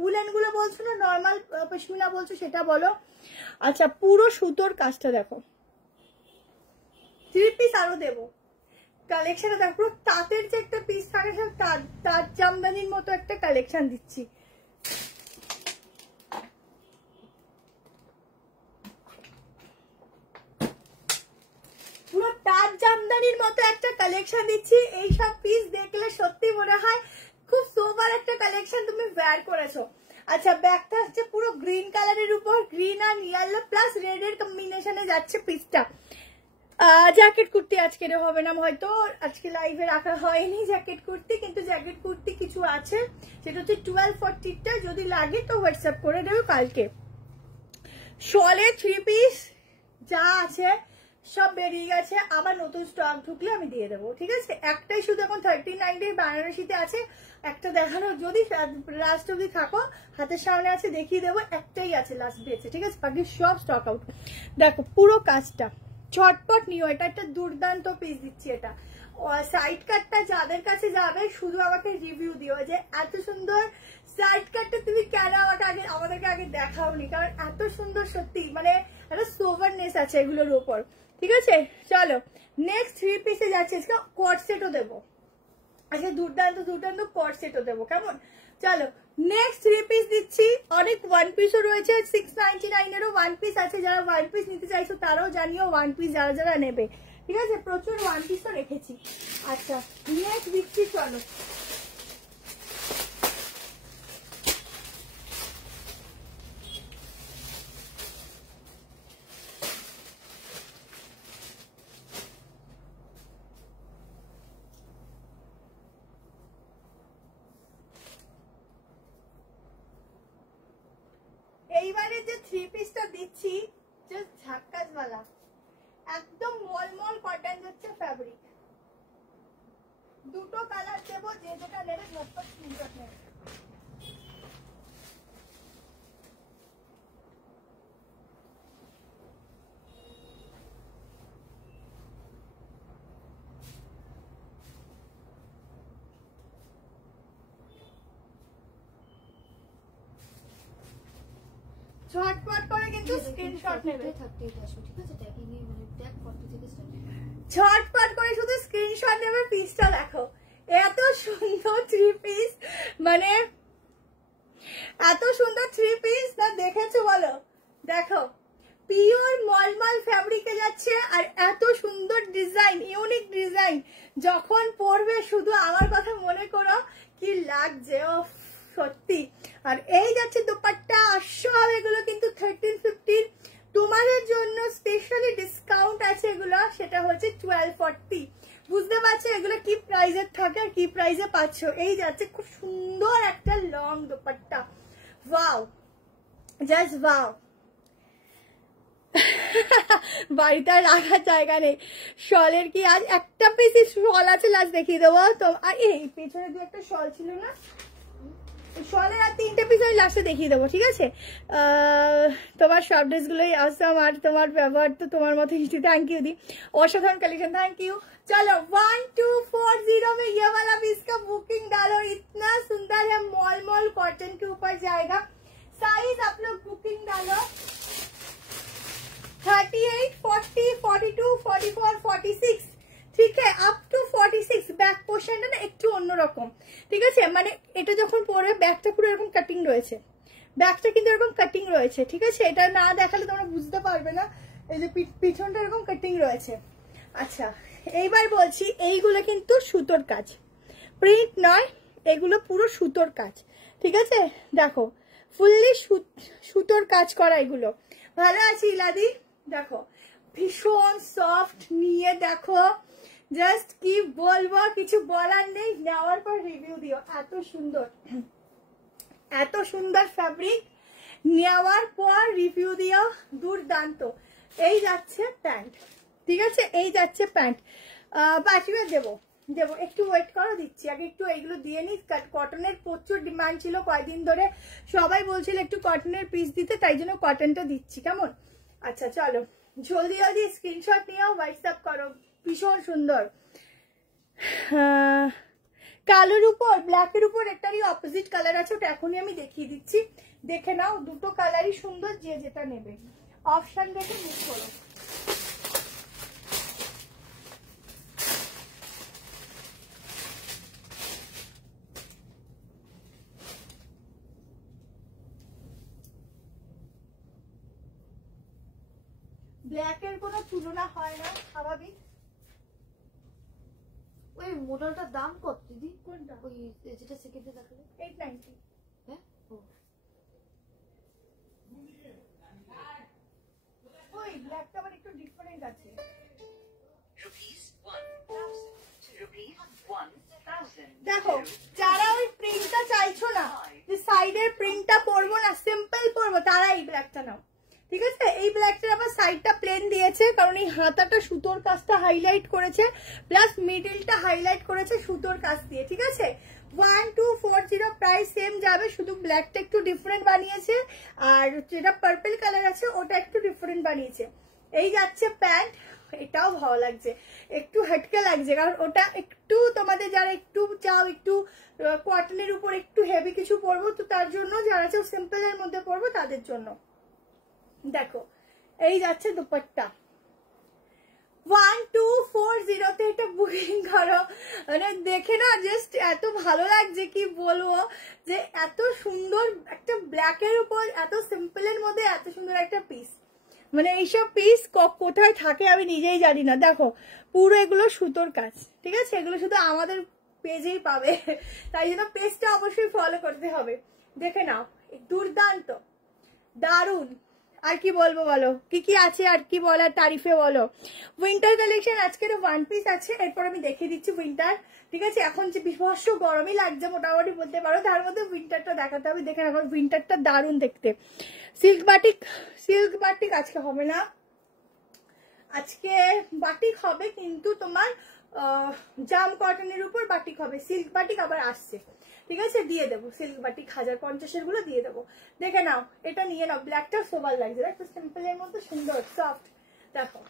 উলেন গুলো বলছো না, নর্মাল পশমিনা বলছো সেটা বলো। আচ্ছা পুরো সুতোর কাজটা দেখো, 3 পিস আরো দেবো। কালেকশনটা দেখো, পুরো তাঁতের যে একটা পিস থাকে, তাঁত জামদানির মতো একটা কালেকশন দিচ্ছি। পুরো তাঁত জামদানির মতো একটা কালেকশন দিচ্ছি। এইসব পিস দেখলে সত্যি মনে হয় খুব সোবার একটা কালেকশন তুমি ওয়্যার করেছো। আচ্ছা ব্যাগটা হচ্ছে পুরো গ্রিন কালারের উপর, গ্রিন আর ইয়েলো প্লাস রেড এর কম্বিনেশনে যাচ্ছে পিসটা। জ্যাকেট কুর্তি আজকে হবে না, হয়তো আজকে লাইভে রাখা হয়নি জ্যাকেট কুর্তি, কিন্তু জ্যাকেট কুর্তি কিছু আছে, সেটা হচ্ছে 1240টা। যদি লাগে তো হোয়াটসঅ্যাপ করে দেবো কালকে। শলে 3 পিস যা আছে সব বেরিয়ে গেছে, আবার নতুন স্টক ঢুকলে আমি দিয়ে দেবো, ঠিক আছে। একটাই শুধু এখন 39 বেনারসিতে আছে, একটা দেখানো, যদি লাস্ট অব্দি থাকো হাতের সামনে আছে দেখিয়ে দেবো। একটাই আছে লাস্ট বেঁচে, ঠিক আছে, বাকি সব স্টক আউট। দেখো পুরো কাজটা ঝটপট নিও, এটা একটা দুর্দান্ত পিস দিচ্ছি। এটা সাইড কাটটা যাদের কাছে যাবে শুধু আমাকে রিভিউ দিও যে এত সুন্দর সাইড কাটটা তুমি কেন আমাদেরকে আগে দেখাওনি, কারণ এত সুন্দর সত্যি, মানে একটা সোভারনেস আছে এগুলোর উপর, ঠিক আছে। চলো নেক্সট 3 পিসে যাচ্ছে, কট সেটও দেবো আজকে, দুর্দান্ত দুর্দান্ত কট সেটও দেবো, কেমন। চলো নেক্সট 3 পিস দিচ্ছি। অনেক 1 পিসও রয়েছে, 699 এরও 1 পিস আছে। যারা 1 পিস নিতে চাইছো তারাও জানিও 1 পিস যারা যারা নেবে, ঠিক আছে। প্রচুর 1 পিসও রেখেছি। আচ্ছা নেক্সট দিচ্ছি, চলো এইবারে যে 3 পিসটা দিচ্ছি জাস্ট ঝাক্কাস वाला, একদম মলমল কটন হচ্ছে ফ্যাব্রিক। দুটো কালার দেবো, যে যেটা নেবে ঝটপট স্ক্রিনশট নেবে। ঝটপট করে কিন্তু স্ক্রিনশট নেবে, ঝটপট করে শুধু স্ক্রিনশট নেবে। পিসটা দেখো, এত সুন্দর 3 পিস, মানে এত সুন্দর 3 পিস না দেখেছো বলো। দেখো পিওর মলমল ফ্যাব্রিকে যাচ্ছে আর এত সুন্দর ডিজাইন, ইউনিক ডিজাইন, যখন পরবে শুধু আমার কথা মনে করো কি লাগছে, ও সত্যি। আর এই যাচ্ছে দোপাট্টা, সব এগুলো কিন্তু 1350, তোমাদের জন্য স্পেশালি ডিসকাউন্ট আছে এগুলো, সেটা হচ্ছে 1240। বুঝতে পারছো এগুলো কি প্রাইসের থাকে আর কি প্রাইসে পাচ্ছ। এই যাচ্ছে খুব সুন্দর একটা long dupatta, wow, just wow. বাড়িতে আর রাখার জায়গা নেই। শলের কি আজ একটা পিস শল আছে, লাস্ট দেখিয়ে দেবো তো। আর এই পেছনে দু একটা শল ছিল না, শলের আর 3টে পিস আমি লাস্টে দেখিয়ে দেবো, ঠিক আছে। তোমার সব ড্রেসগুলোই আসতাম আর তোমার ব্যবহার তো তোমার মতো হিস্ট্রি, থ্যাংক ইউ दी, असाधारण कलेक्शन, थैंक यू। चलो 1240 में ये वाला भी इसका बुकिंग डालो, इतना सुंदर है, मॉल मॉल कॉटन के ऊपर जाएगा। साइज आप लोग बुकिंग डालो 38, 40, 42, 44, 46, ঠিক আছে, আপ টু 46। ব্যাক পোর্শনটা না একটু অন্যরকম, ঠিক আছে, মানে এটা যখন পরে ব্যাকটা পুরো এরকম কাটিং রয়েছে, ব্যাকটা কিন্তু এরকম কাটিং রয়েছে, ঠিক আছে, এটা না দেখালে তোমরা বুঝতে পারবে না। এই যে পিছনটা এরকম কাটিং রয়েছে। আচ্ছা এইবার বলছি, এইগুলো কিন্তু সুতোর কাজ, প্রিন্ট নয়, এগুলো পুরো সুতোর কাজ, ঠিক আছে, দেখো ফুললি সুতোর কাজ করা এগুলো। ভালো আছে ইলাদি, দেখো ভীষণ সফট, নিয়ে দেখো, জাস্ট কি বলবো, কিছু বলার নেই, নেওয়ার পর রিভিউ দিও। এত সুন্দর, এত সুন্দর ফ্যাব্রিক, নেওয়ার পর রিভিউ দিও, দুর্দান্ত। এই যাচ্ছে প্যান্ট, ঠিক আছে, এই যাচ্ছে প্যান্ট। পাঁচবার দেবো দেবো, একটু ওয়েট করো, দিচ্ছি। আগে একটু এইগুলো দিয়ে নিই, কটনের প্রচুর ডিমান্ড ছিল কয়েকদিন ধরে, সবাই বলছিল একটু কটনের পিস দিতে, তাই জন্য কটনটা দিচ্ছি, কেমন। আচ্ছা চলো জলদি জলদি স্ক্রিনশট নিও, হোয়াটসঅ্যাপ করো, ভীষণ সুন্দর। কালোর উপর ব্ল্যাকের উপর একটারই অপোজিট কালার আছে, ওটা এখনই আমি দেখিয়ে দিচ্ছি, দেখে নাও, দুটো কালারই সুন্দর, যে যেটা নেবে অপশন দেখে বুক করো। ব্ল্যাকের কোনো তুলনা হয় না, স্বাভাবিক। ওই মোডালটার দাম কত দিদি? কোনটা? ওই যেটা সেকেন্ডে দেখালে 890। হ্যাঁ, ও ওই ব্ল্যাকটা আবার একটু ডিফারেন্ট আছে। দেখো যারা ওই প্রিন্টটা চাইছো না, যে সাইডের প্রিন্টটা পরবো না, সিম্পল পরবো, তারা এই ব্ল্যাকটা নাও, ঠিক আছে। এই ব্ল্যাকটার আবার সাইডটা প্লেন দিয়েছে, কারণ এই হাতাটা সুতোর কাজটা হাইলাইট করেছে, প্লাস মিডলটা হাইলাইট করেছে সুতোর কাজ দিয়ে, ঠিক আছে। 1240 প্রাইস সেম যাবে, শুধু ব্ল্যাকটা একটু ডিফারেন্ট বানিয়েছে, আর যেটা পার্পল কালার আছে ওটা একটু ডিফারেন্ট বানিয়েছে। এই যাচ্ছে প্যান্ট, এটাও ভালো লাগছে, একটু হটকে লাগছে, কারণ ওটা একটু তোমাদের যারা একটু চাও একটু কটনের উপর একটু হেভি কিছু পরবো, তো তার জন্য যারা চাও সিম্পলের মধ্যে পরবো তাদের জন্য। দেখো এই যাচ্ছে দুপাট্টা, 1240 তে এটা বুকিং করো, মানে দেখে না জাস্ট এত ভালো লাগছে, কি বলবো, যে এত সুন্দর একটা ব্ল্যাকের উপর এত সিম্পলের মধ্যে এত সুন্দর একটা পিস, মানে এইসব পিস কোথায় থাকে আমি নিজেই জানি না। দেখো পুরো এগুলো সুতোর কাজ, ঠিক আছে, এগুলো শুধু আমাদের পেজেই পাবে, তাই জন্য পেজটা অবশ্যই ফলো করতে হবে। দেখে নাও, দুর্দান্ত, দারুণ, আর কি বলবো বলো, কি কি আছে আর কি বলার, তারিফে বলো। উইন্টার কালেকশন আজকের 1 পিস আছে, এরপর আমি দেখিয়ে দিচ্ছি উইন্টার, ঠিক আছে। এখন যে বিভৎস গরমই লাগছে মোটামুটি বলতে পারো, তার মধ্যে উইন্টারটা দেখাতে হবে। দেখে এখন উইন্টারটা দারুণ দেখতে। সিল্ক বাটিক আজকে হবে না, আজকে বাটিক হবে কিন্তু তোমার জাম কটনের উপর বাটিক হবে, সিল্ক বাটিক আবার আসছে, ঠিক আছে, দিয়ে দেবো সিল্ক বাটিক 1050 গুলো দিয়ে দেবো। দেখে নাও, এটা নিয়ে নাও, ব্ল্যাকটা সোবার লাগছে, দেখো সিম্পলের মধ্যে সুন্দর সফট, দেখো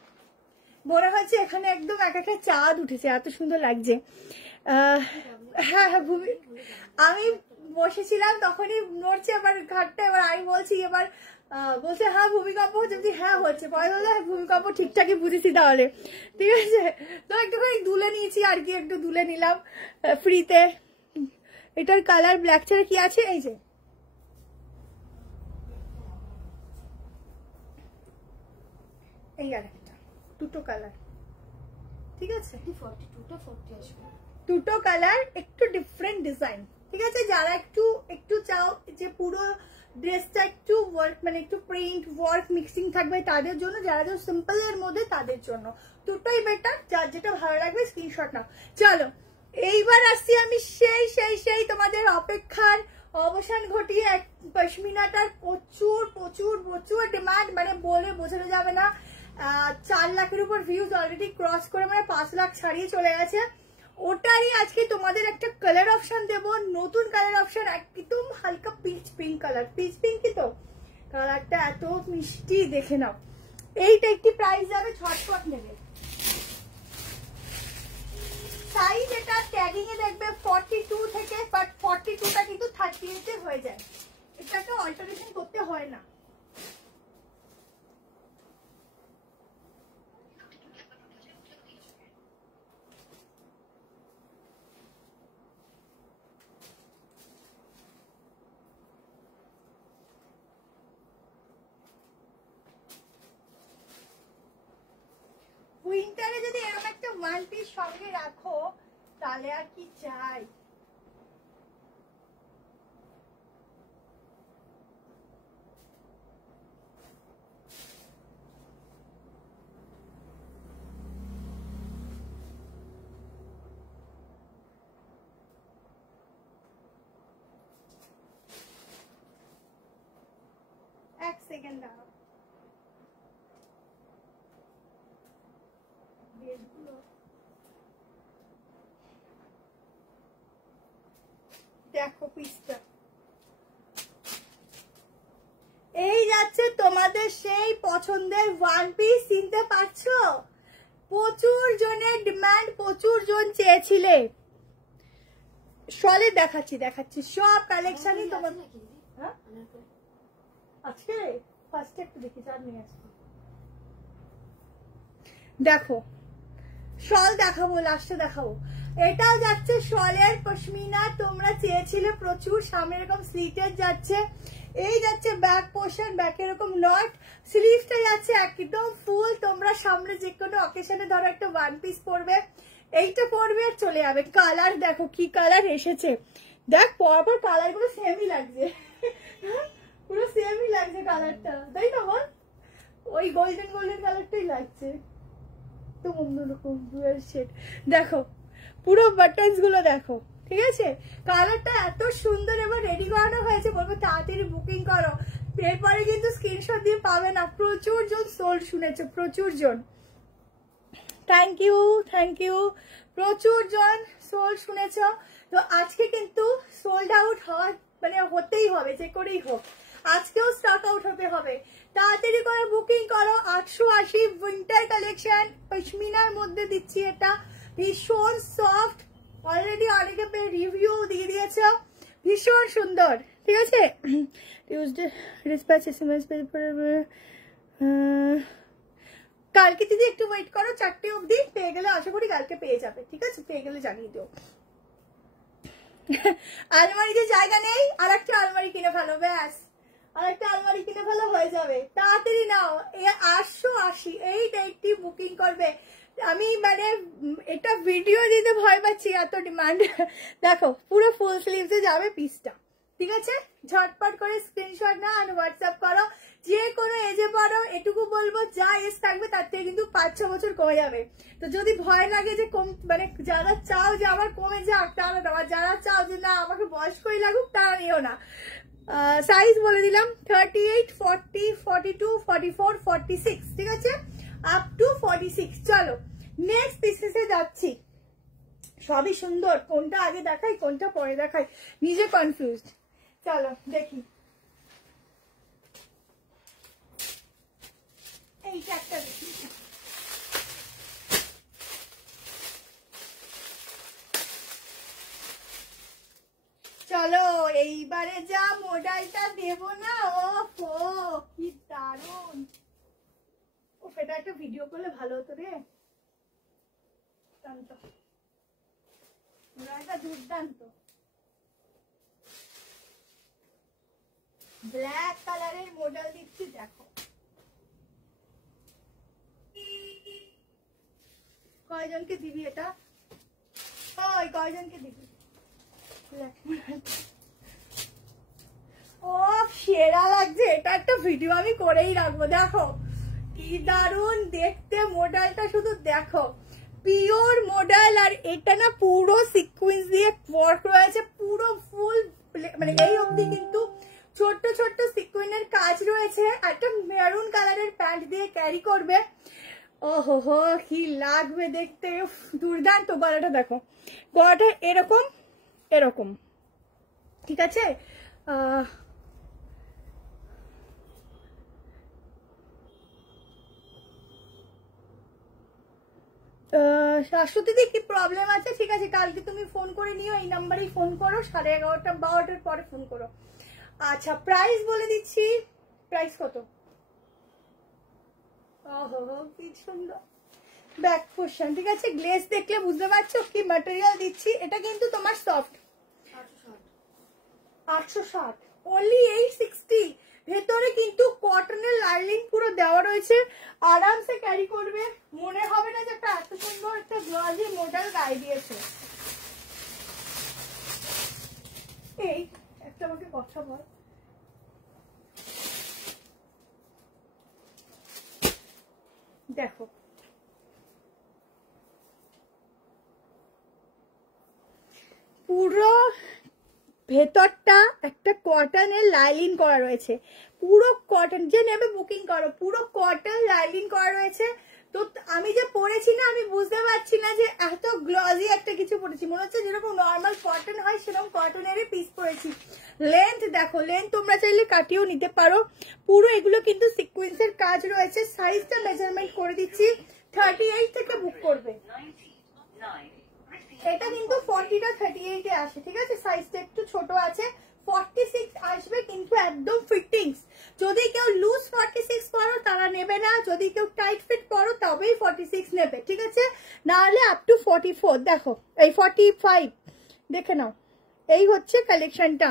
মনে হচ্ছে এখানে একদম এক একটা চাঁদ উঠেছে, এত সুন্দর লাগছে। হ্যাঁ হ্যাঁ, আমি বসেছিলাম তখনই নড়ছে এবার ঘাটটা, এবার আমি বলছি, এবার বলছে হ্যাঁ ভূমিকম্প হচ্ছে, হ্যাঁ হচ্ছে, পরে বললো ভূমিকম্প ঠিকঠাকই বুঝেছি তাহলে, ঠিক আছে। তো একটুখানি দুলে নিয়েছি আর কি, একটু দুলে নিলাম ফ্রিতে। এটার কালার ব্ল্যাক ছাড়া কি আছে, এই যে এই আরেকটা, দুটো কালার, ঠিক আছে? 42টা 40 আসবে। দুটো কালার, একটু ডিফারেন্ট ডিজাইন, ঠিক আছে? যারা একটু চাও যে পুরো ড্রেসটা একটু ওয়ার্ক মানে একটু প্রিন্ট ওয়ার্ক মিক্সিং থাকবে তাদের জন্য, যারা সিম্পল এর মধ্যে তাদের জন্য দুটোই বেটার। যার যেটা ভালো লাগবে স্ক্রিনশট নাও। চলো এইবার আসছি আমি সেই সেই সেই তোমাদের অপেক্ষার অবসান ঘটিয়ে পশমিনাটার প্রচুর প্রচুর প্রচুর ডিমান্ড, মানে বলে বোঝানো যাবে না। 4 লাখের উপর ভিউজ অলরেডি ক্রস করে মানে 5 লাখ ছাড়িয়ে চলে গেছে। ওটারই আজকে তোমাদের একটা কালার অপশন দেবো, নতুন কালার অপশন, একদম হালকা pitch pink colour. Pitch pink কি তো কালারটা এত মিষ্টি, দেখে নাও। এইটা একটি প্রাইস যাবে, ঝটপট নেবে। সাইজ এটা ট্যাগিং এ দেখবে 42 থেকে, বাট 42টা কিন্তু 38 এ হয়ে যায়, এটাকে অল্টারেশন করতে হয় না। উইন্টারে যদি এরকম একটা ওয়ান পিস সঙ্গে রাখো তাহলে আর কি চাই। এক সেকেন্ড দাঁড়াও। দেখো পিসটা, এই যাচ্ছে তোমাদের সেই পছন্দের ওয়ান পিস, চিনতে পারছো? প্রচুর জনের ডিমান্ড, প্রচুর জন চেয়েছিলে। সলে দেখাচ্ছি দেখাচ্ছি সব কালেকশনই তোমার। হ্যাঁ আজকে ফার্স্ট একটু দেখি, চার নিয়ে আসবো। দেখো শল দেখাবো, লাস্টে দেখাবো। এটাও যাচ্ছে শলের পশমিনা, তোমরা চেয়েছিলে প্রচুর। সামনে এরকম স্লিটের যাচ্ছে, এই যাচ্ছে ব্যাক পোর্শন, ব্যাক এরকম নট, স্লিভটা যাচ্ছে একদম ফুল। তোমরা সামনে যে কোনো অকেশনে ধরো একটা ওয়ান পিস পরবে, এইটা পরবে আর চলে যাবে। কালার দেখো কি কালার এসেছে, দেখ পরপর কালার গুলো সেমই লাগছে, পুরো সেমই লাগছে কালারটা, তাই না বল? ওই গোল্ডেন গোল্ডেন কালারটাই লাগছে, তো অন্যরকম ডুয়াল শেড। দেখো পুরো বাটনস গুলো দেখো, ঠিক আছে? কালারটা এত সুন্দর। এবার রেডি করানো হয়েছে, বলবো তাড়াতাড়ি বুকিং করো, এরপরে কিন্তু স্ক্রিনশট দিয়ে পাবে না। প্রচুর জন সোল্ড শুনেছে, প্রচুর জন, থ্যাংক ইউ থ্যাংক ইউ, প্রচুর জন সোল্ড শুনেছ। তো আজকে কিন্তু সোল্ড আউট হওয়ার মানে হতেই হবে, যে করেই হোক আজকেও স্টক আউট হতে হবে। তাড়াতাড়ি করে বুকিং করো। 880 উইন্টার কালেকশন পশমিনার মধ্যে দিচ্ছি, এটা ভীষণ সফট, অলরেডি অনেকে রিভিউ দিয়ে দিয়েছ, ভীষণ সুন্দর, ঠিক আছে? টিউসডে ডিসপ্যাচ এসএমএস কালকে দিদি একটু ওয়েট করো, 4টে অবধি পেয়ে গেলে আশা করি কালকে পেয়ে যাবে, ঠিক আছে? পেয়ে গেলে জানিয়ে দিও। আলমারিতে জায়গা নেই, আর একটা আলমারি কিনে ফেলো, ব্যাস আর একটা আলমারি কিনে ফেলো, হয়ে যাবে। তাড়াতাড়ি নাও, 880 এই ডেটটি বুকিং করবে। আমি মানে এটা ভিডিও দিতে ভয় পাচ্ছি, এত ডিমান্ড। দেখো পুরো ফুল স্লিভসে যাবে পিসটা, ঠিক আছে? ঝটপট করে স্ক্রিনশট নাও আর হোয়াটসঅ্যাপ করো। যে কোনো এজে পড়ো, এটুকু বলবো যা এজ থাকবে তার থেকে কিন্তু 5-6 বছর কমে যাবে। তো যদি ভয় লাগে যে কম, মানে যারা চাও যে আমার কমে যাক তারা নাও, আর যারা চাও যে না আমাকে বয়স্কই লাগুক তারা নিও না। সাইজ বলে দিলাম 38, 40, 42, 44, 46, ঠিক আছে? Up to 46। চলো নেক্সট পিসেসে যাচ্ছি। সবই সুন্দর, কোনটা আগে দেখাই কোনটা পরে দেখাই নিজে কনফিউজড। চলো দেখি, এইটা একটা দেখি। চলো এইবারে যা মডেলটা দেব না, ও কি দারুন। ও এটা একটা ভিডিও করলে ভালো হতো রে, দুর্দান্ত ব্ল্যাক কালারের মডেল দিচ্ছি, দেখো কয়জনকে দিবি এটা? ওই কয়জনকে দিবি? ও সেরা লাগছে, এটা একটা ভিডিও আমি করেই রাখবো। দেখো কি দারুন দেখতে মডেলটা, শুধু দেখো পিওর মডেল। আর এটা না পুরো সিকোয়েন্স দিয়ে ওয়ার্ক রয়েছে, পুরো ফুল মানে এই অবধি কিন্তু ছোট্ট ছোট্ট সিকোয়েন্সের কাজ রয়েছে। একটা মেরুন কালারের প্যান্ট দিয়ে ক্যারি করবে, ওহো হো কি লাগবে দেখতে, দুর্দান্ত। গলাটা দেখো, গলাটা এরকম এরকম, ঠিক আছে। শাশ্বতীদি কি প্রবলেম আছে? ঠিক আছে, কালকে তুমি ফোন করে নিও, এই নাম্বারেই ফোন করো, 11:30 12টার পরে ফোন করো। আচ্ছা প্রাইস বলে দিচ্ছি, প্রাইস কত? ওহো কি সুন্দর ব্যাক পোর্শন, ঠিক আছে। গ্লেজ দেখলে বুঝতে পারছো কি ম্যাটেরিয়াল দিচ্ছি। এটা কিন্তু তোমার সফট 860, অনলি 860। ভেতরে কিন্তু কটনের লাইনিং পুরো দেওয়া রয়েছে, আরামসে ক্যারি করবে, মনে হবে না যে একটা এত সুন্দর একটা গ্লজি মডেল গায়ে দিয়েছে। এই একটা আমাকে কথা বল, দেখো পুরো ভেতরটা একটা কটনের লাইলিন করা রয়েছে, পুরো কটন। যে নেবে বুকিং করো, পুরো কটন লাইলিন করা রয়েছে। তো আমি যে পরেছি না, আমি বুঝতে পারছি না যে এত গ্লজি একটা কিছু পরেছি, মনে হচ্ছে যেরকম নর্মাল কটন হয় সেরকম কটনেরই পিস পরেছি। লেন্থ দেখো, লেন্থ তোমরা চাইলে কাটিয়েও নিতে পারো। পুরো এগুলো কিন্তু সিকোয়েন্সের কাজ রয়েছে। সাইজটা মেজারমেন্ট করে দিচ্ছি, 38 থেকে বুক করবে। এটা কিন্তু 40টা 38 এ আসে, ঠিক আছে। সাইজটা একটু ছোট আছে, 46 আসবে, কিন্তু একদম ফিটিংস। যদি কেউ লুজ 46 পরো তারা নেবে না, যদি কেউ টাইট ফিট পরো তবেই 46 নেবে, ঠিক আছে। না হলে আপ টু 44, দেখো এই 45 দেখে নাও। এই হচ্ছে কালেকশনটা।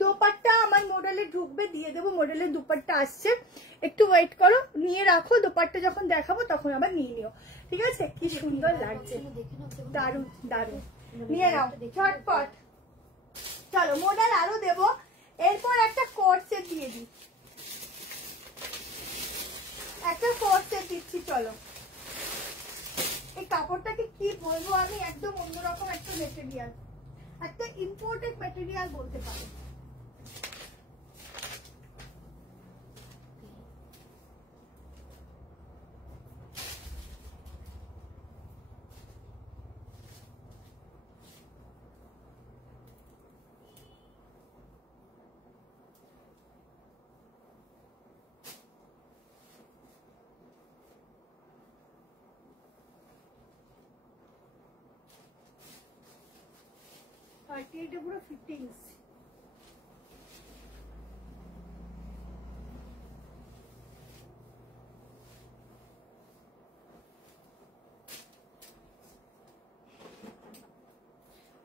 দোপাট্টা আমার মডেলে ঢুকবে, দিয়ে দেবো। মডেলের দুপাট্টা আসছে, একটু ওয়েট করো, নিয়ে রাখো। দোপাট্টা যখন দেখাবো তখন আবার নিয়ে নিও, ঠিক আছে। কি সুন্দর লাগছে, দারুন দারুন, নিয়ে নাও ঝটপট। চলো মডেল আরো দেবো, এরপর একটা কোট সেট দিয়ে দিই, একটা কোট সেট দিচ্ছি। চলো এই কাপড়টাকে কি বলবো আমি, একদম অন্যরকম একটা মেটেরিয়াল, একটা ইম্পোর্টেড মেটেরিয়াল বলতে পারো। এটা পুরো ফিটিংস,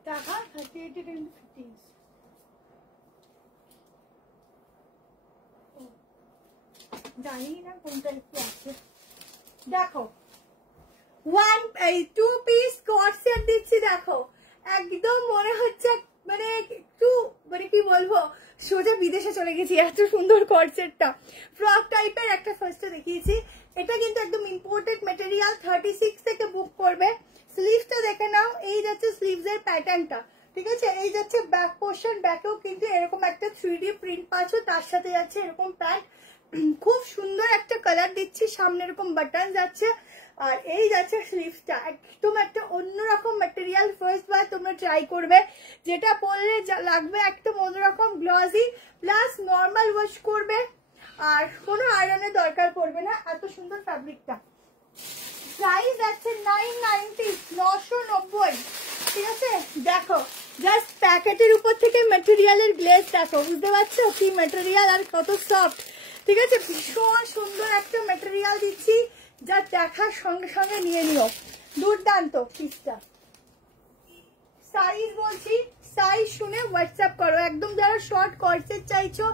টাকা 38 এর কিন্তু ফিটিংস। জানি না কোনটা একটু আছে। দেখো 2 পিস কোট সেট দিচ্ছি, দেখো একদম মনে হচ্ছে মানে একটু মানে কি বলবো, সোজা বিদেশে চলে গেছি, এত সুন্দর কোট সেটটা। ফ্রক টাইপের একটা ফার্স্টে দেখিয়েছি, এটা কিন্তু একদম ইম্পোর্টেড মেটেরিয়াল। 36 থেকে বুক করবে। স্লিভসটা দেখে নাও, এই যাচ্ছে স্লিভস এর প্যাটার্নটা, ঠিক আছে। এই যাচ্ছে ব্যাক পোর্শন, ব্যাকেও কিন্তু এরকম একটা 3D প্রিন্ট পাচ্ছ, তার সাথে যাচ্ছে এরকম প্যান্ট। খুব সুন্দর একটা কালার দিচ্ছি, সামনে এরকম বাটন যাচ্ছে, আর এই যাচ্ছে স্লিভসটা, একদম একটা অন্যরকম ম্যাটেরিয়াল। ফার্স্ট বার তোমরা ট্রাই করবে, যেটা পরলে লাগবে একদম অন্যরকম গ্লসি, প্লাস নর্মাল ওয়াশ করবে, আর কোনো আয়রনের দরকার পড়বে না, এত সুন্দর ফ্যাব্রিকটা। প্রাইস আছে 990, 990, ঠিক আছে। দেখো জাস্ট প্যাকেটের উপর থেকে ম্যাটেরিয়ালের গ্লেজ দেখো, বুঝতে পারছো কি ম্যাটেরিয়াল আর কত সফট, ঠিক আছে। ভীষণ সুন্দর একটা ম্যাটেরিয়াল দিচ্ছি, যা দেখার সঙ্গে সঙ্গে নিয়ে নিও। দুর্দান্ত পিসটা। সাইজ বলছি, সাইজ শুনে হোয়াটসঅ্যাপ করো। একদম যারা শর্ট কর্সেট চাইছো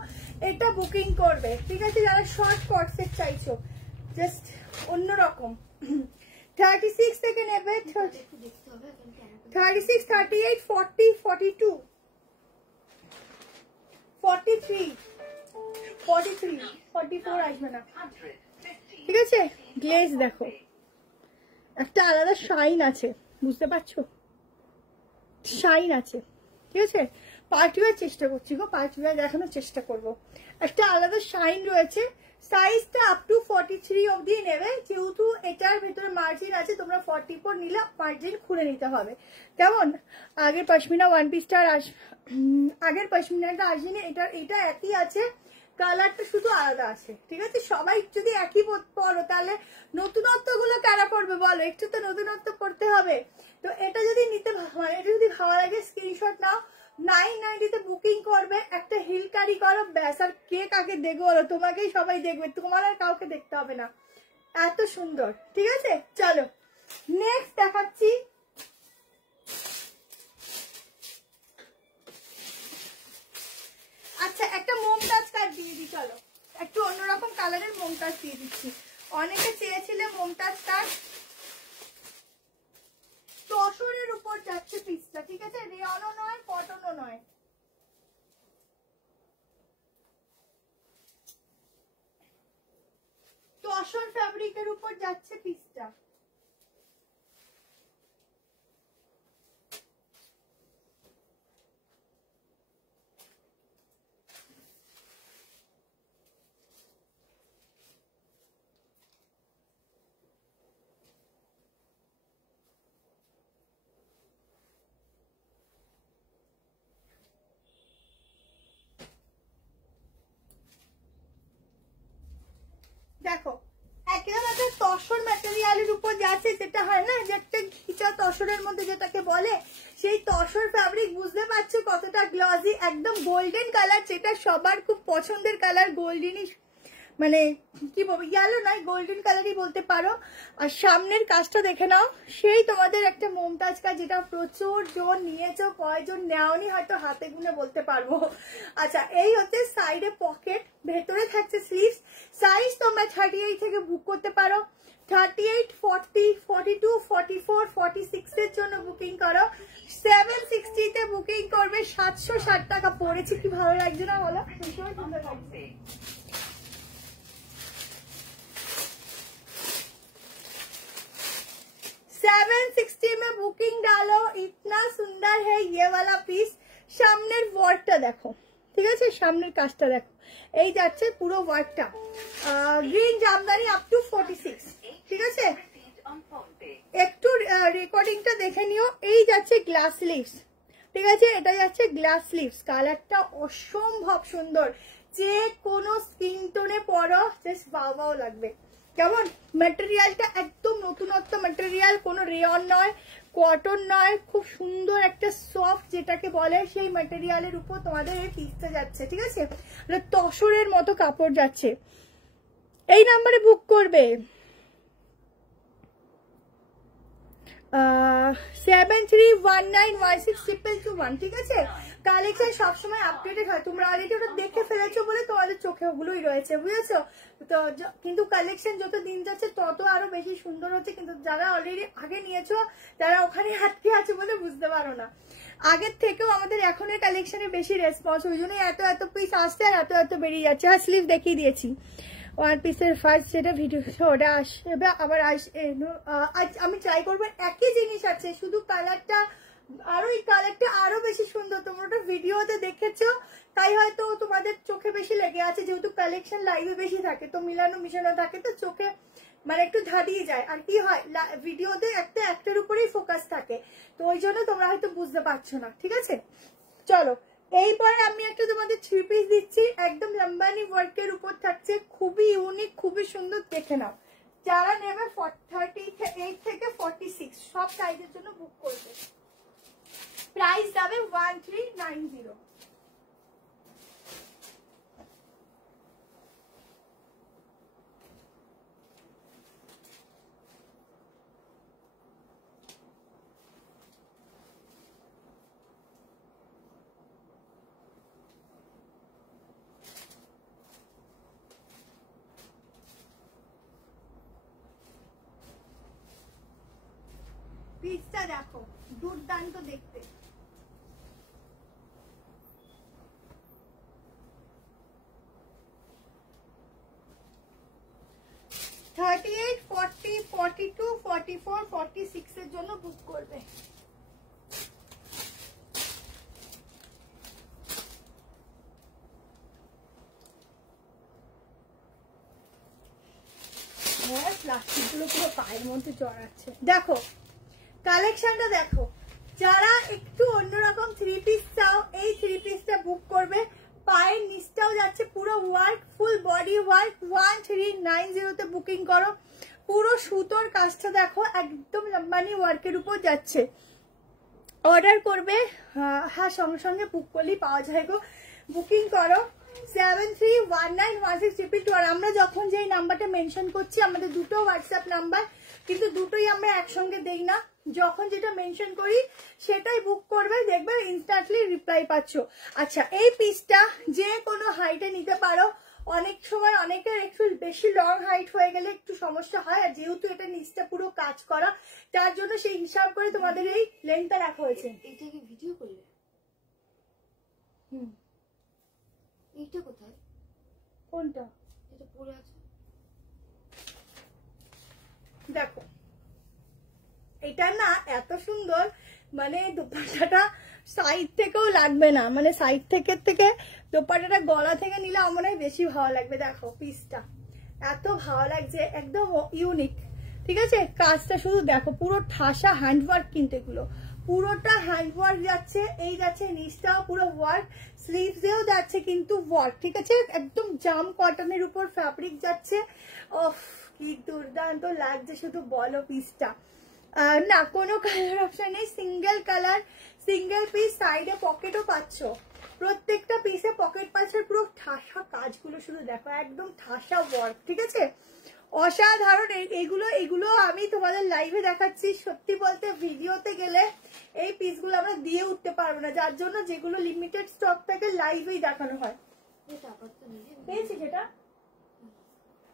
এটা বুকিং করবে, ঠিক আছে। যারা শর্ট কর্সেট চাইছো জাস্ট অন্যরকম, 36 থেকে নেবে, 36, 38, 40, 42, 43, 43, 44 আসবে না, ঠিক আছে। গ্লেজ দেখো, একটা আলাদা শাইন আছে, বুঝতে পারছো, শাইন আছে, ঠিক আছে। পার্টিওয়ার চেষ্টা করছি গো, পার্টিওয়ার দেখানোর চেষ্টা করব। একটা আলাদা শাইন রয়েছে। সাইজটা আপ টু 43 অবধি নেবে, যেহেতু এটার ভেতরে মার্জিন আছে, তোমরা 44 নিলে মার্জিন খুলে নিতে হবে। কেমন, আগের পশমিনা ওয়ান পিসটা আগের পশমিনাটা আসেনি, এটা একই আছে, কালারটা শুধু আলাদা আছে, ঠিক আছে। সবাই যদি একই পরো তাহলে নতুনত্ব গুলো কারা করবে বলো, একটু তো নতুনত্ব করতে হবে। তো এটা যদি নিতে এটা যদি ভালো লাগে স্ক্রিনশট নাও, 990 বুকিং করবে, একটা হিল ক্যারি করো, ব্যাস। আর কে কাকে দেখবো বলো, তোমাকেই সবাই দেখবে, তোমার আর কাউকে দেখতে হবে না, এত সুন্দর, ঠিক আছে। চলো নেক্সট দেখাচ্ছি। আচ্ছা, একটা মমতাজ কাট দিয়ে দিই, চলো একটু অন্যরকম কালারের মমতাজ দিয়ে দিচ্ছি। অনেকে চেয়েছিলে মমতাজ কাট, তসরের উপর যাচ্ছে পিসটা, ঠিক আছে, রেয়নও নয়, কটনও নয়। তসর ফ্যাব্রিকের উপর যাচ্ছে পিসটা। দেখো একেবারে তসর ম্যাটেরিয়ালের উপর যাচ্ছে, যেটা হয় না যে একটা ঘিচা তসরের মধ্যে যেটাকে বলে, সেই তসর ফ্যাব্রিক, বুঝতে পারছো কতটা গ্লসি, একদম গোল্ডেন কালার, যেটা সবার খুব পছন্দের কালার, গোল্ডেনিশ, মানে কি বলবো, ইয়েলো নয়, গোল্ডেন কালারই বলতে পারো। আর সামনের কাজটা দেখে নাও, সেই তোমাদের একটা মমতাজ কাজ, যেটা প্রচুর জন নিয়েছো, কয়জন নেওনি হয়তো হাতে গুনে বলতে পারবো। আচ্ছা, এই হচ্ছে সাইডে পকেট, ভেতরে থাকছে স্লিভস। সাইজ তোমরা 38 থেকে বুক করতে পারো, 38, 40, 42, 44, 46 এর জন্য বুকিং করো। 760 তে বুকিং করবে, 760 টাকা পড়েছে। কি ভালো লাগছে না বলো, ভীষণ সুন্দর লাগছে। 760 में बुकिंग डालो, इतना सुंदर है ये वाला পিস। সামনের ওয়ার্কটা দেখো, ঠিক আছে, সামনের কাজটা দেখো, এই যাচ্ছে পুরো ওয়ার্কটা, গ্রিন জামদানি আপ টু 46, ঠিক আছে। একটু রেকর্ডিংটা দেখে নিও। এই যাচ্ছে গ্লাস স্লিভস, ঠিক আছে, এটা যাচ্ছে গ্লাস স্লিভস, কালারটা অসম্ভব সুন্দর, যে কোনো স্কিন টোনে পরো জাস্ট বাও লাগবে। কেমন, ম্যাটেরিয়ালটা একদম নতুনত্ব ম্যাটেরিয়াল, কোনো রেয়ন নয়, কটন নয়, খুব সুন্দর একটা সফট যেটাকে বলে, সেই ম্যাটেরিয়ালের উপর তোমাদের এই পিসটা যাচ্ছে, ঠিক আছে। তসরের মতো কাপড় যাচ্ছে। এই নাম্বারে বুক করবে, 73191621, ঠিক আছে। কালেকশন সবসময় আপডেটেড হয়, তোমরা অলরেডি ওটা দেখে ফেলেছো বলে তোমাদের চোখে ওগুলোই রয়েছে, বুঝেছো তো। কিন্তু কালেকশন যত দিন যাচ্ছে তত আরো বেশি সুন্দর হচ্ছে, কিন্তু যারা অলরেডি আগে নিয়েছো তারা ওখানে আটকে আছে বলে বুঝতে পারো না। আগের থেকেও আমাদের এখনের কালেকশনে বেশি রেসপন্স, ওই জন্যই এত পিস আসছে আর এত বেরিয়ে যাচ্ছে। আর স্লিভ দেখিয়ে দিয়েছি, ওয়ান পিসের ফার্স্ট যেটা ভিডিও, ওটা আসবে আবার আমি ট্রাই করবো। একই জিনিস আছে, শুধু কালারটা আরো, এই কালারটা আরো বেশি সুন্দর, তোমরা ওটা ভিডিওতে দেখেছো তাই হয়তো তোমাদের চোখে বেশি লেগে আছে, যেহেতু কালেকশন লাইভে বেশি থাকে তো মিলানো মিশানো থাকে, তো চোখে মানে একটু ধাঁধিয়ে যায়। আর কি হয়, ভিডিওতে একটার উপরেই ফোকাস থাকে, তো ওই জন্য তোমরা হয়তো বুঝতে পারছো না, ঠিক আছে। চলো এইবারে আমি একটা তোমাদের 3 পিস দিচ্ছি, একদম লম্বানি ওয়ার্কের উপর থাকছে, খুবই ইউনিক, খুবই সুন্দর, দেখে নাও। যারা নেবে 38 থেকে 46 সব সাইজের জন্য বুক করবে। প্রাইস যাবে 1390। পিসটা দেখো দুর্দান্ত দেখতে। $38, $40, $42, $44, $46 এর জন্য বুক করবে। প্লাস্টিকগুলো পুরো পায়ের মধ্যে জড়াচ্ছে। দেখো কালেকশনটা দেখো, যারা একটু অন্যরকম থ্রি পিস চাও এই থ্রি পিসটা বুক করবে। পায়ের নিচটাও যাচ্ছে পুরো ওয়ার্ক, ফুল বডি ওয়ার্ক। 1390 তে বুকিং করো। পুরো সুতোর কাজটা দেখো একদম লম্বানি ওয়ার্কের উপর যাচ্ছে। অর্ডার করবে, হ্যাঁ সঙ্গে সঙ্গে বুক করলেই পাওয়া যায় গো। বুকিং করো 73191622। আর আমরা যখন যেই নাম্বারটা মেনশন করছি, আমাদের দুটো হোয়াটসঅ্যাপ নাম্বার, কিন্তু দুটোই আমরা একসঙ্গে দেই না। যখন যেটা মেনশন করি সেটাই বুক করবে, দেখবে ইনস্ট্যান্টলি রিপ্লাই পাচ্ছ। আচ্ছা, এই পিসটা যে কোনো হাইটে নিতে পারো। অনেক সময় অনেকের একটু বেশি লং হাইট হয়ে গেলে একটু সমস্যা হয়, আর যেহেতু এটা নিচটা পুরো কাজ করা, তার জন্য সেই হিসাব করে তোমাদের এই লেন্থটা রাখা হয়েছে। এটা কি ভিডিও করলে? এইটা কোথায়? কোনটা? এটা পড়ে আছে দেখো, এটা না এত সুন্দর, মানে দোপাট্টাটা সাইড থেকেও লাগবে না, মানে সাইড থেকে দোপাট্টাটা গলা থেকে নিলে আমার মনে হয় বেশি ভালো লাগবে। দেখো পিসটা এত ভালো লাগছে, একদম ইউনিক। ঠিক আছে, কাজটা শুধু দেখো, পুরো ঠাসা হ্যান্ডওয়ার্ক, কিন্তু এগুলো পুরোটা হ্যান্ডওয়ার্ক যাচ্ছে। এই যাচ্ছে নিচটাও পুরো ওয়ার্ক, স্লিভসেও যাচ্ছে কিন্তু ওয়ার্ক। ঠিক আছে, একদম জাম কটনের উপর ফ্যাব্রিক যাচ্ছে। ওফ কি দুর্দান্ত লাগছে, শুধু বলো পিসটা। না কোনো কালার অপশন নেই, সিঙ্গেল কালার, সিঙ্গেল পিস। সাইডে পকেটও পাচ্ছ, প্রত্যেকটা পিসে পকেট পাচ্ছ। পুরো ঠাসা কাজগুলো শুধু দেখো, একদম ঠাসা ওয়ার্ক। ঠিক আছে, অসাধারণ। এগুলো আমি তোমাদের লাইভে দেখাচ্ছি। সত্যি বলতে ভিডিওতে গেলে এই পিসগুলো আমরা দিয়ে উঠতে পারবো না, যার জন্য যেগুলো লিমিটেড স্টক থাকে লাইভেই দেখানো হয়। পেয়েছি সেটা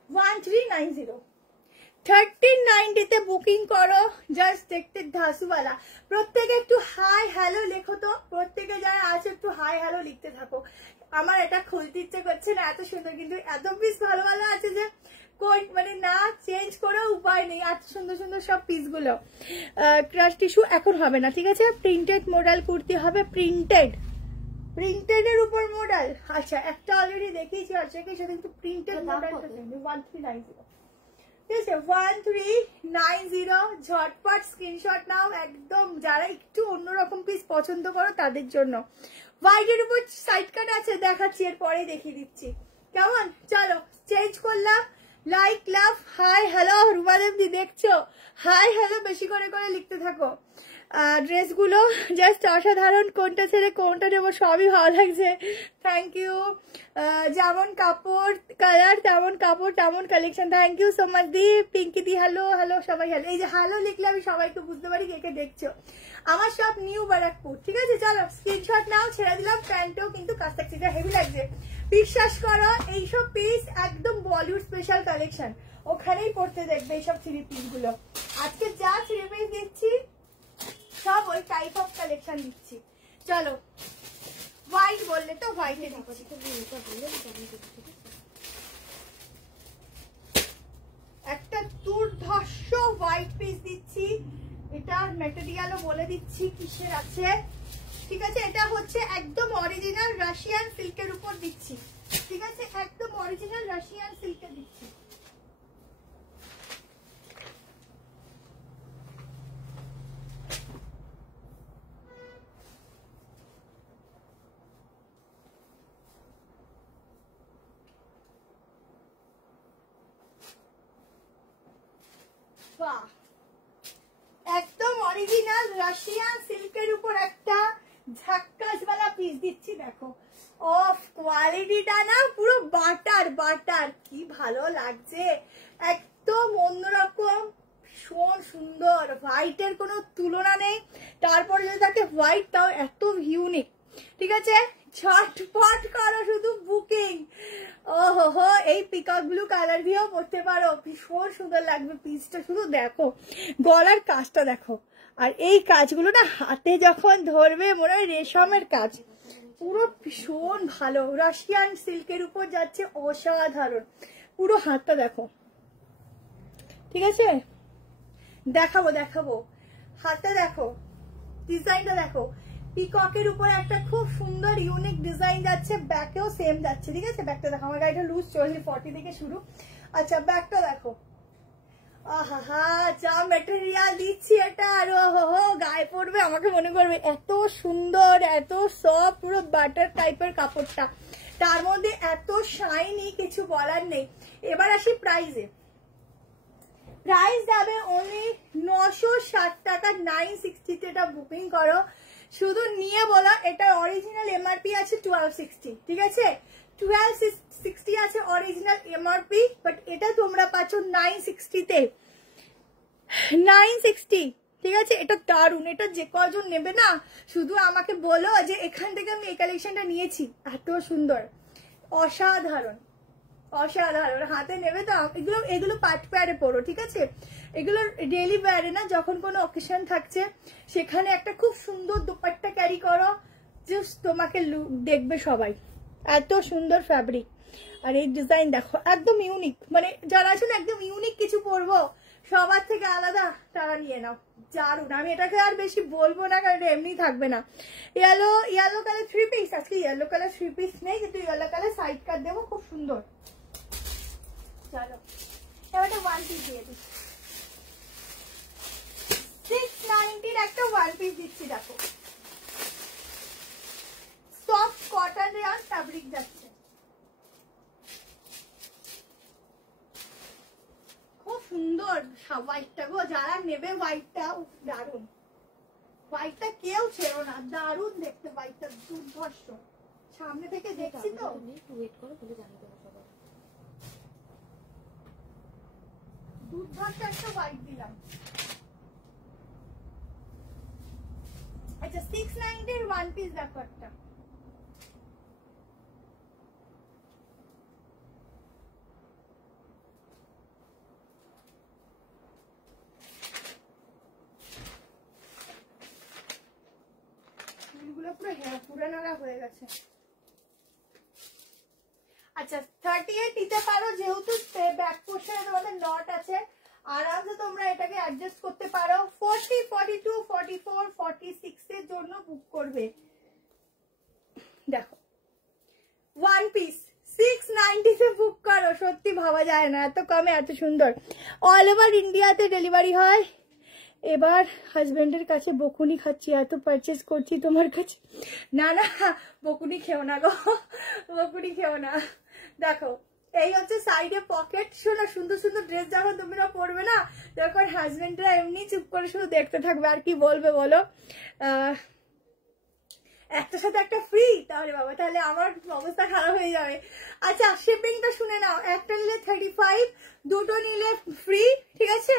1390, 1390 তে বুকিং করো। জাস্ট দেখতে ধাসুওয়ালা। প্রত্যেকে একটু হাই হ্যালো লেখো তো, প্রত্যেকে যারা আছে একটু হাই হ্যালো লিখতে থাকো। আমার এটা খুলতে ইচ্ছে করছে না, এত সুন্দর, কিন্তু এত পিস ভালো ভালো আছে যে মানে না চেঞ্জ করেও উপায় নেই। এত সুন্দর সুন্দর সব পিসগুলো। ক্রাশ টিস্যু এখন হবে না, ঠিক আছে। প্রিন্টেড মডেল কুর্তি হবে, প্রিন্টেড এর উপর মডেল। আচ্ছা, একটা অলরেডি দেখিয়েছি, আচ্ছা সেটা কিন্তু প্রিন্টেড মডেল 1390। ঠিক আছে, 1390। ঝটপট স্ক্রিনশট নাও একদম, যারা একটু অন্যরকম পিস পছন্দ করো তাদের জন্য। হোয়াইটের উপর সাইড কাট আছে, দেখাচ্ছি এরপরে দেখিয়ে দিচ্ছি। কেমন, চলো চেঞ্জ করলাম। লাইক লাভ হাই হ্যালো রুবাদেব দি দেখছো, হাই হ্যালো বেশি করে করে লিখতে থাকো। ড্রেসগুলো জাস্ট অসাধারণ, কোনটা ছেড়ে কোনটা নেবো সবই ভালো লাগছে। Thank you. যেমন কাপড় কালার তেমন কাপড় তেমন collection. Thank you so much দি। পিঙ্কি দি হ্যালো হ্যালো, সবাই হ্যালো। এই যে হ্যালো লিখলে আমি সবাইকে বুঝতে পারি কে কে দেখছো। আমার সব নিউ ব্যারাকপুর। ঠিক আছে, চলো স্ক্রিনশট নাও। ছেড়ে দিলাম, প্যান্টও কিন্তু কাজ থাকছে, হেভি লাগছে। বিশ্বাস করো এইসব পিস একদম বলিউড স্পেশাল কালেকশন, ওখানেই পড়তে দেখবে এইসব থ্রি পিস গুলো। আজকে যা থ্রি পিস দিচ্ছি সব ওই টাইপ অফ কালেকশন দিচ্ছি। চলো হোয়াইট বললে তো হোয়াইটে দিচ্ছি। একটা দুর্ধর্ষ হোয়াইট পিস দিচ্ছি, এটা ম্যাটেরিয়ালও বলে দিচ্ছি কিসের আছে। ঠিক আছে, এটা হচ্ছে একদম অরিজিনাল রাশিয়ান সিল্কের উপর দিচ্ছি। ঠিক আছে, একদম অরিজিনাল রাশিয়ান সিল্কে দিচ্ছি। বাহ, একদম অরিজিনাল রাশিয়ান সিল্কের উপর একটা ঝাক্কাসওয়ালা পিস দিচ্ছি। দেখো অফ কোয়ালিটিটা না পুরো বাটার, কি ভালো লাগছে, একদম অন্যরকম, ভীষণ সুন্দর। হোয়াইটের কোনো তুলনা নেই, তারপরে যদি থাকে হোয়াইট তাও এত ইউনিক। ঠিক আছে, ঝটপট করো শুধু বুকিং। ওহো হো, এই পিকক ব্লু কালার দিয়েও পরতে পারো, ভীষণ সুন্দর লাগবে পিসটা। শুধু দেখো গলার কাজটা দেখো, আর এই কাজগুলো না হাতে যখন ধরবে মনে হয় রেশমের কাজ, পুরো ভীষণ ভালো, রাশিয়ান সিল্কের উপর যাচ্ছে, অসাধারণ। পুরো হাতটা দেখো, ঠিক আছে, দেখাবো দেখাবো, হাতটা দেখো, ডিজাইনটা দেখো, পিককের উপর একটা খুব সুন্দর ইউনিক ডিজাইন যাচ্ছে, ব্যাকেও সেম যাচ্ছে, ঠিক আছে। ব্যাকটা দেখো, আমার গাড়িটা লুজ চলছে, 40 থেকে শুরু। আচ্ছা ব্যাকটা দেখো, আহা যা মেটেরিয়াল দিচ্ছি এটা, আর ওহো গায়ে পড়বে, আমাকে মনে করবে এত সুন্দর, এত সফট, পুরো বাটার টাইপের কাপড়টা, তার মধ্যে এত শাইনি, কিছু বলার নেই। এবার আসি প্রাইসে। প্রাইস যাবে অনলি 960 টাকা, 960 এটা বুকিং করো। শুধু নিয়ে বলা, এটা অরিজিনাল এমআরপি আছে 1260, ঠিক আছে, 1260 আছে অরিজিনাল এমআরপি, বাট এটা তোমরা পাচ্ছ 960 তে, 960, ঠিক আছে। এটা দারুন, এটা যে কজন নেবে না শুধু আমাকে বলো যে এখান থেকে আমি এই কালেকশনটা নিয়েছি, এত সুন্দর, অসাধারণ অসাধারণ। হাতে নেবে তো, এগুলো এগুলো পার্টি ওয়্যারে পরো, ঠিক আছে, এগুলো ডেইলি ওয়্যারে না, যখন কোনো অকেশন থাকছে সেখানে একটা খুব সুন্দর দুপাট্টা ক্যারি করো, জাস্ট তোমাকে দেখবে সবাই, এত সুন্দর ফ্যাব্রিক। আর এই ডিজাইন দেখো, একদম ইউনিক, মানে যারা আছে না একদম ইউনিক কিছু পরবো, সবার থেকে আলাদা, তারা নিয়ে নাও, দারুন। আমি এটাকে আর বেশি বলবো না, কারণ এমনি থাকবে না। ইয়েলো কালার 3 পিস, আজকে ইয়েলো কালার 3 পিস নেই, কিন্তু ইয়েলো কালার সাইড কাট দেবো, খুব সুন্দর। চলো এবার 1 পিস দিয়ে দিই, 690 একটা 1 পিস দিচ্ছি, দেখো সফট কটন রেয়ন ফ্যাব্রিক যাচ্ছে, খুব সুন্দর হোয়াইটটা গো, যারা নেবে হোয়াইটটা দারুন, হোয়াইটটা কেউ ছেড়ো না, দারুন দেখতে, হোয়াইটটা দুর্ধর্ষ, সামনে থেকে দেখছি তো। ওয়েট করো, বলে জানিয়ে দেবো সবাই। দুর্ধর্ষ একটা হোয়াইট দিলাম। আচ্ছা 690 এর 1 পিস দেখো একটা, চুলগুলো পুরো পুরানারা হয়ে গেছে। আচ্ছা 38 নিতে পারো, যেহেতু ব্যাক পোর্শনে তোমাদের নট আছে, আরামসে তোমরা এটাকে অ্যাডজাস্ট করতে পারো। 40, 42, 44, 46 এর জন্য বুক করবে। দেখো 1 পিস 690 তে বুক করো, সত্যি ভাবা যায় না এত কমে এত সুন্দর। অল ওভার ইন্ডিয়াতে ডেলিভারি হয়। এবার হাজবেন্ডের কাছে বকুনি খাচ্ছি, এত পারচেস করছি তোমার কাছে, না না বকুনি খেও না গো, বকুনি খেও না। দেখো এই হচ্ছে সাইডে পকেট, শোনো সুন্দর সুন্দর ড্রেস যখন তোমরা পরবে না, তখন হাজবেন্ডরা এমনি চুপ করে শুধু দেখতে থাকবে, আর কি বলবে বলো। একটার সাথে একটা ফ্রি, তাহলে বাবা তাহলে আমার অবস্থা খারাপ হয়ে যাবে। আচ্ছা শিপিংটা শুনে নাও, একটা নিলে 35, দুটো নিলে ফ্রি, ঠিক আছে,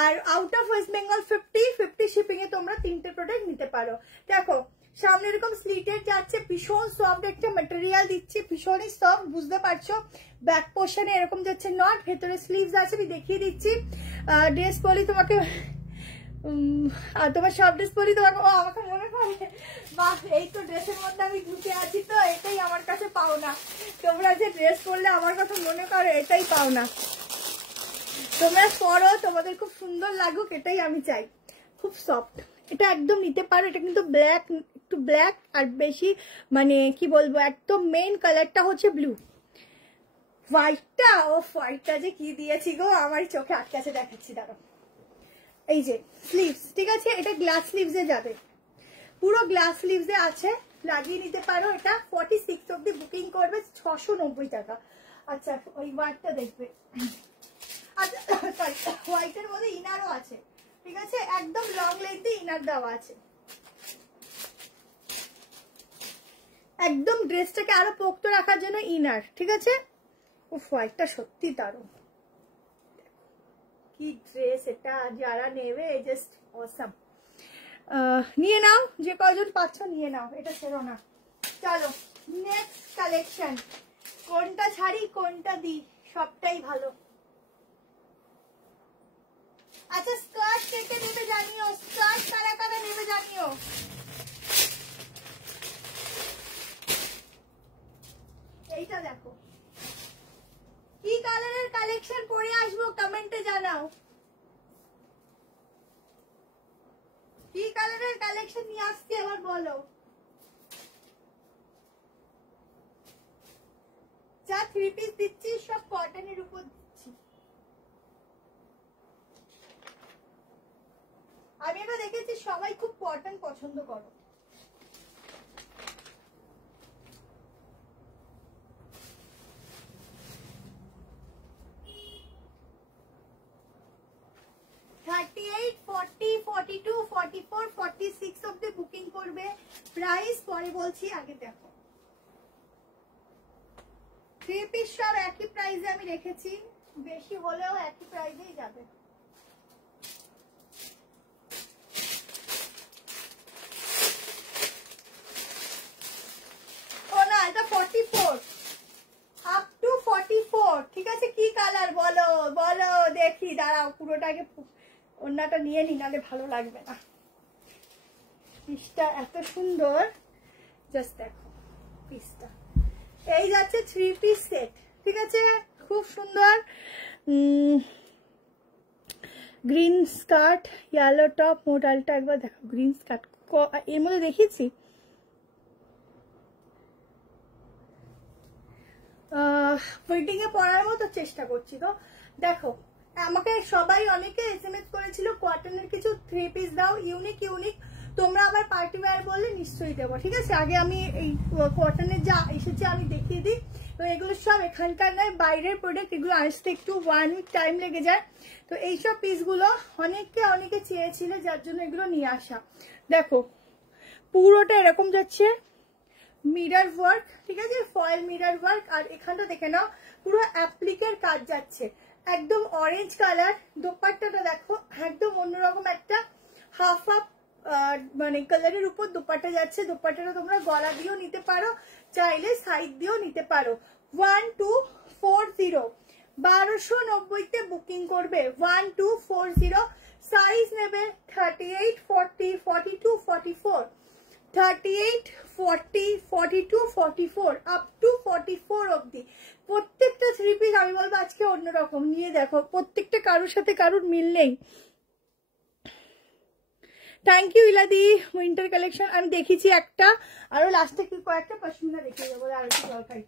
আর out of West Bengal 50 shipping এ তোমরা 3টে প্রোডাক্ট নিতে পারো। দেখো সামনে এরকম স্লিটেড যাচ্ছে, ভীষণ সফট একটা মেটেরিয়াল দিচ্ছে, ভীষণই সফট, বুঝতে পারছো। ব্যাক পোর্শনে এরকম যাচ্ছে নট, ভেতরে স্লিভস আছে, আমি দেখিয়ে দিচ্ছি। ড্রেস পরি তোমাকে, আর তোমার সব ড্রেস পরি তোমাকে, ও আমাকে মনে পড়ে, বাহ এই তো ড্রেসের মধ্যে আমি ঢুকে আছি, তো এটাই আমার কাছে পাও না। তোমরা যে ড্রেস পরলে আমার কথা মনে করো, এটাই পাও না। তোমরা পরো, তোমাদের খুব সুন্দর লাগুক, এটাই আমি চাই। খুব সফট, এটা একদম নিতে পারো। এটা কিন্তু ব্ল্যাক, একটু ব্ল্যাক, আর বেশি মানে কি বলবো, একদম মেইন কালারটা হচ্ছে ব্লু। হোয়াইটটা, ও হোয়াইটটা যে কি দিয়েছি গো, আমার চোখে আটকে আছে, দেখাচ্ছি দাঁড়াও। এই যে স্লিভস, ঠিক আছে, এটা গ্লাস স্লিভসে যাবে, পুরো গ্লাস স্লিভসে আছে, লাগিয়ে নিতে পারো। এটা 46 অব্দি বুকিং করবে, 690 টাকা। আচ্ছা ওই হোয়াইটটা দেখবে, আচ্ছা সরি, হোয়াইটের মধ্যে ইনারও আছে, ঠিক আছে, একদম লং লেন্থে ইনার দেওয়া আছে, একদম ড্রেসটাকে আরো পোক্ত রাখার জন্য ইনার, ঠিক আছে। ও হোয়াইটটা সত্যি দারুণ, কি ড্রেস এটা, যারা নেবে জাস্ট অসাম। নিয়ে নাও, যে কজন পাচ্ছ নিয়ে নাও, এটা ছেড়ো না। চলো নেক্সট কালেকশন, কোনটা ছাড়ি কোনটা দিই, সবটাই ভালো। আচ্ছা স্কার্ট কে কে নেবে জানিও, স্কার্ট কারা কারা নেবে জানিও। এইটা দেখো কি কালারের কালেকশন পরে আসবো কমেন্টে জানাও, কি কালারের কালেকশন নিয়ে আসছি আবার বলো। যা 3 পিস দিচ্ছি সব কটনের উপর দিচ্ছি। আমি এবার দেখেছি সবাই খুব কটন পছন্দ করো। অব্দি বুকিং করবে। প্রাইস পরে বলছি, আগে দেখো 3 পিস সব একই প্রাইসে আমি রেখেছি, বেশি হলেও একই প্রাইসেই যাবে। ও না, এটা 44 আপ টু 44। ঠিক আছে, কি কালার বলো বলো দেখি, দাঁড়াও পুরোটাকে ওড়নাটা নিয়ে নি, নালে ভালো লাগবে না। পিসটা এত সুন্দর, জাস্ট দেখো পিসটা। এই যাচ্ছে 3 পিস সেট, ঠিক আছে, খুব সুন্দর। গ্রিন স্কার্ট, ইয়েলো টপ, মোডালটা একবার দেখো। গ্রিন স্কার্ট এর মধ্যে দেখিয়েছি, ওয়েটিং এ পড়ার মতো চেষ্টা করছি। তো দেখো, আমাকে সবাই অনেকে এসএমএস করেছিল কটনের কিছু 3 পিস দাও, ইউনিক ইউনিক। তোমরা আবার পার্টি ওয়্যার বললে নিশ্চয়ই দেবো, ঠিক আছে। আগে আমি এই কটনের যা এসেছে আমি দেখিয়ে দিই। তো এগুলো সব এখানকার নয়, বাইরের প্রোডাক্ট, এগুলো আসতে একটু 1 উইক টাইম লেগে যায়। তো এইসব পিসগুলো অনেকে চেয়েছিল, যার জন্য এগুলো নিয়ে আসা। দেখো পুরোটা এরকম যাচ্ছে, মিরর ওয়ার্ক, ঠিক আছে, ফয়েল মিরর ওয়ার্ক। আর এখানটা দেখে নাও পুরো অ্যাপ্লিকের কাজ যাচ্ছে, একদম অরেঞ্জ কালার। দোপাট্টাটা দেখো একদম অন্যরকম একটা হাফ মানে কালারের উপর দোপাট্টা যাচ্ছে। দোপাট্টাটা তোমরা গলা দিয়েও নিতে পারো, চাইলে সাইড দিয়েও নিতে পারো। 1240 1290 বুকিং করবে। 1240 সাইজ নেবে 38, 40, 42, 44, 38, 40, 42, 44 আপ টু 44 অব্দি। প্রত্যেকটা 3 পিস আমি বলবো আজকে অন্যরকম। নিয়ে দেখো প্রত্যেকটা কারোর সাথে কারোর মিল নেই। থ্যাংক ইউ ইলাদি। উইন্টার কালেকশন আমি দেখেছি একটা, আরো লাস্টে কি কয়েকটা পশমিনা দেখিয়ে দেবো। আর একটু জল খাই।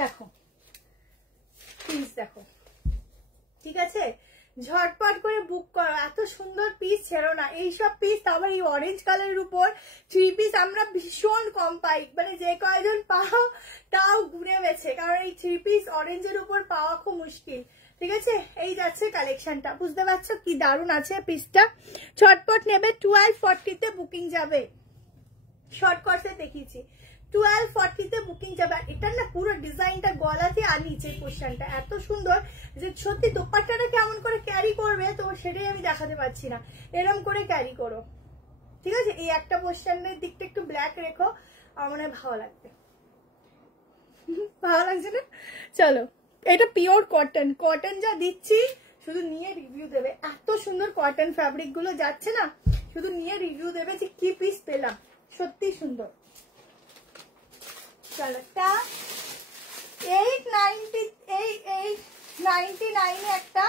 দেখো পিস দেখো, ঠিক আছে, ঝটপট করে বুক করো, এত সুন্দর পিস ছেড়ো না। এইসব পিস আবার এই অরেঞ্জ কালারের উপর 3 পিস আমরা ভীষণ কম পাই, মানে যে কয়জন পাও তাও গুনে বেছে, কারণ এই 3 পিস অরেঞ্জের উপর পাওয়া খুব মুশকিল, ঠিক আছে। এই যাচ্ছে কালেকশনটা, বুঝতে পারছো কি দারুণ আছে পিসটা। ঝটপট নেবে, 1240 বুকিং যাবে। শর্টকাটসে দেখিয়েছি 1240 বুকিং যাবে। এটা না পুরো ডিজাইনটা গলাতে আর নিচে পোর্শনটা এত সুন্দর যে সত্যি দোপাট্টাটা কেমন করে ক্যারি করবে তো সেটাই আমি দেখাতে পারছি না। এরকম করে ক্যারি করো, ঠিক আছে। এই একটা পোর্শনের দিকটা একটু ব্ল্যাক রেখো, আমার মনে হয় ভালো লাগবে। ভালো লাগছে না? চলো, এটা পিওর কটন, কটন যা দিচ্ছি শুধু নিয়ে রিভিউ দেবে। এত সুন্দর কটন ফ্যাব্রিক গুলো যাচ্ছে না, শুধু নিয়ে রিভিউ দেবে যে কি পিস পেলাম, সত্যি সুন্দর। কালারটা 899 একটা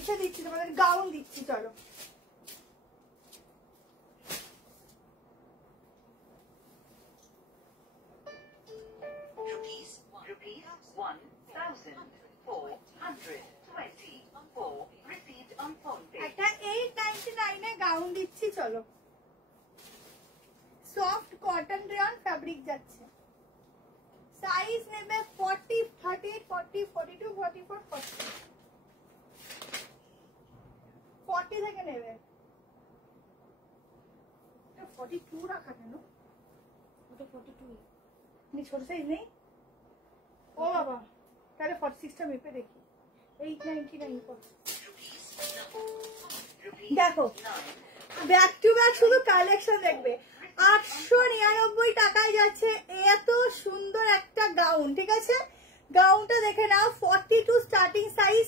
ইসে দিচ্ছি, তোমাদের গাউন দিচ্ছি। চলো একটা 899 গাউন দিচ্ছি। চলো, সফট কটন রেয়ন ফ্যাব্রিক যাচ্ছে। সাইজ নেবে 40, 38, 40, 42, 44, 40 40 থেকে নেবে। 42 রাখা কেন? ওটা 42 ছোট সাইজ নেই? ও বাবা, তাহলে 46টা মেপে দেখি। 899 দেখো ব্যাক টু ব্যাক শুধু কালেকশন দেখবে। 899 টাকায় যাচ্ছে এত সুন্দর একটা গাউন। ঠিক আছে, গাউনটা দেখে নাও। 42 স্টার্টিং সাইজ,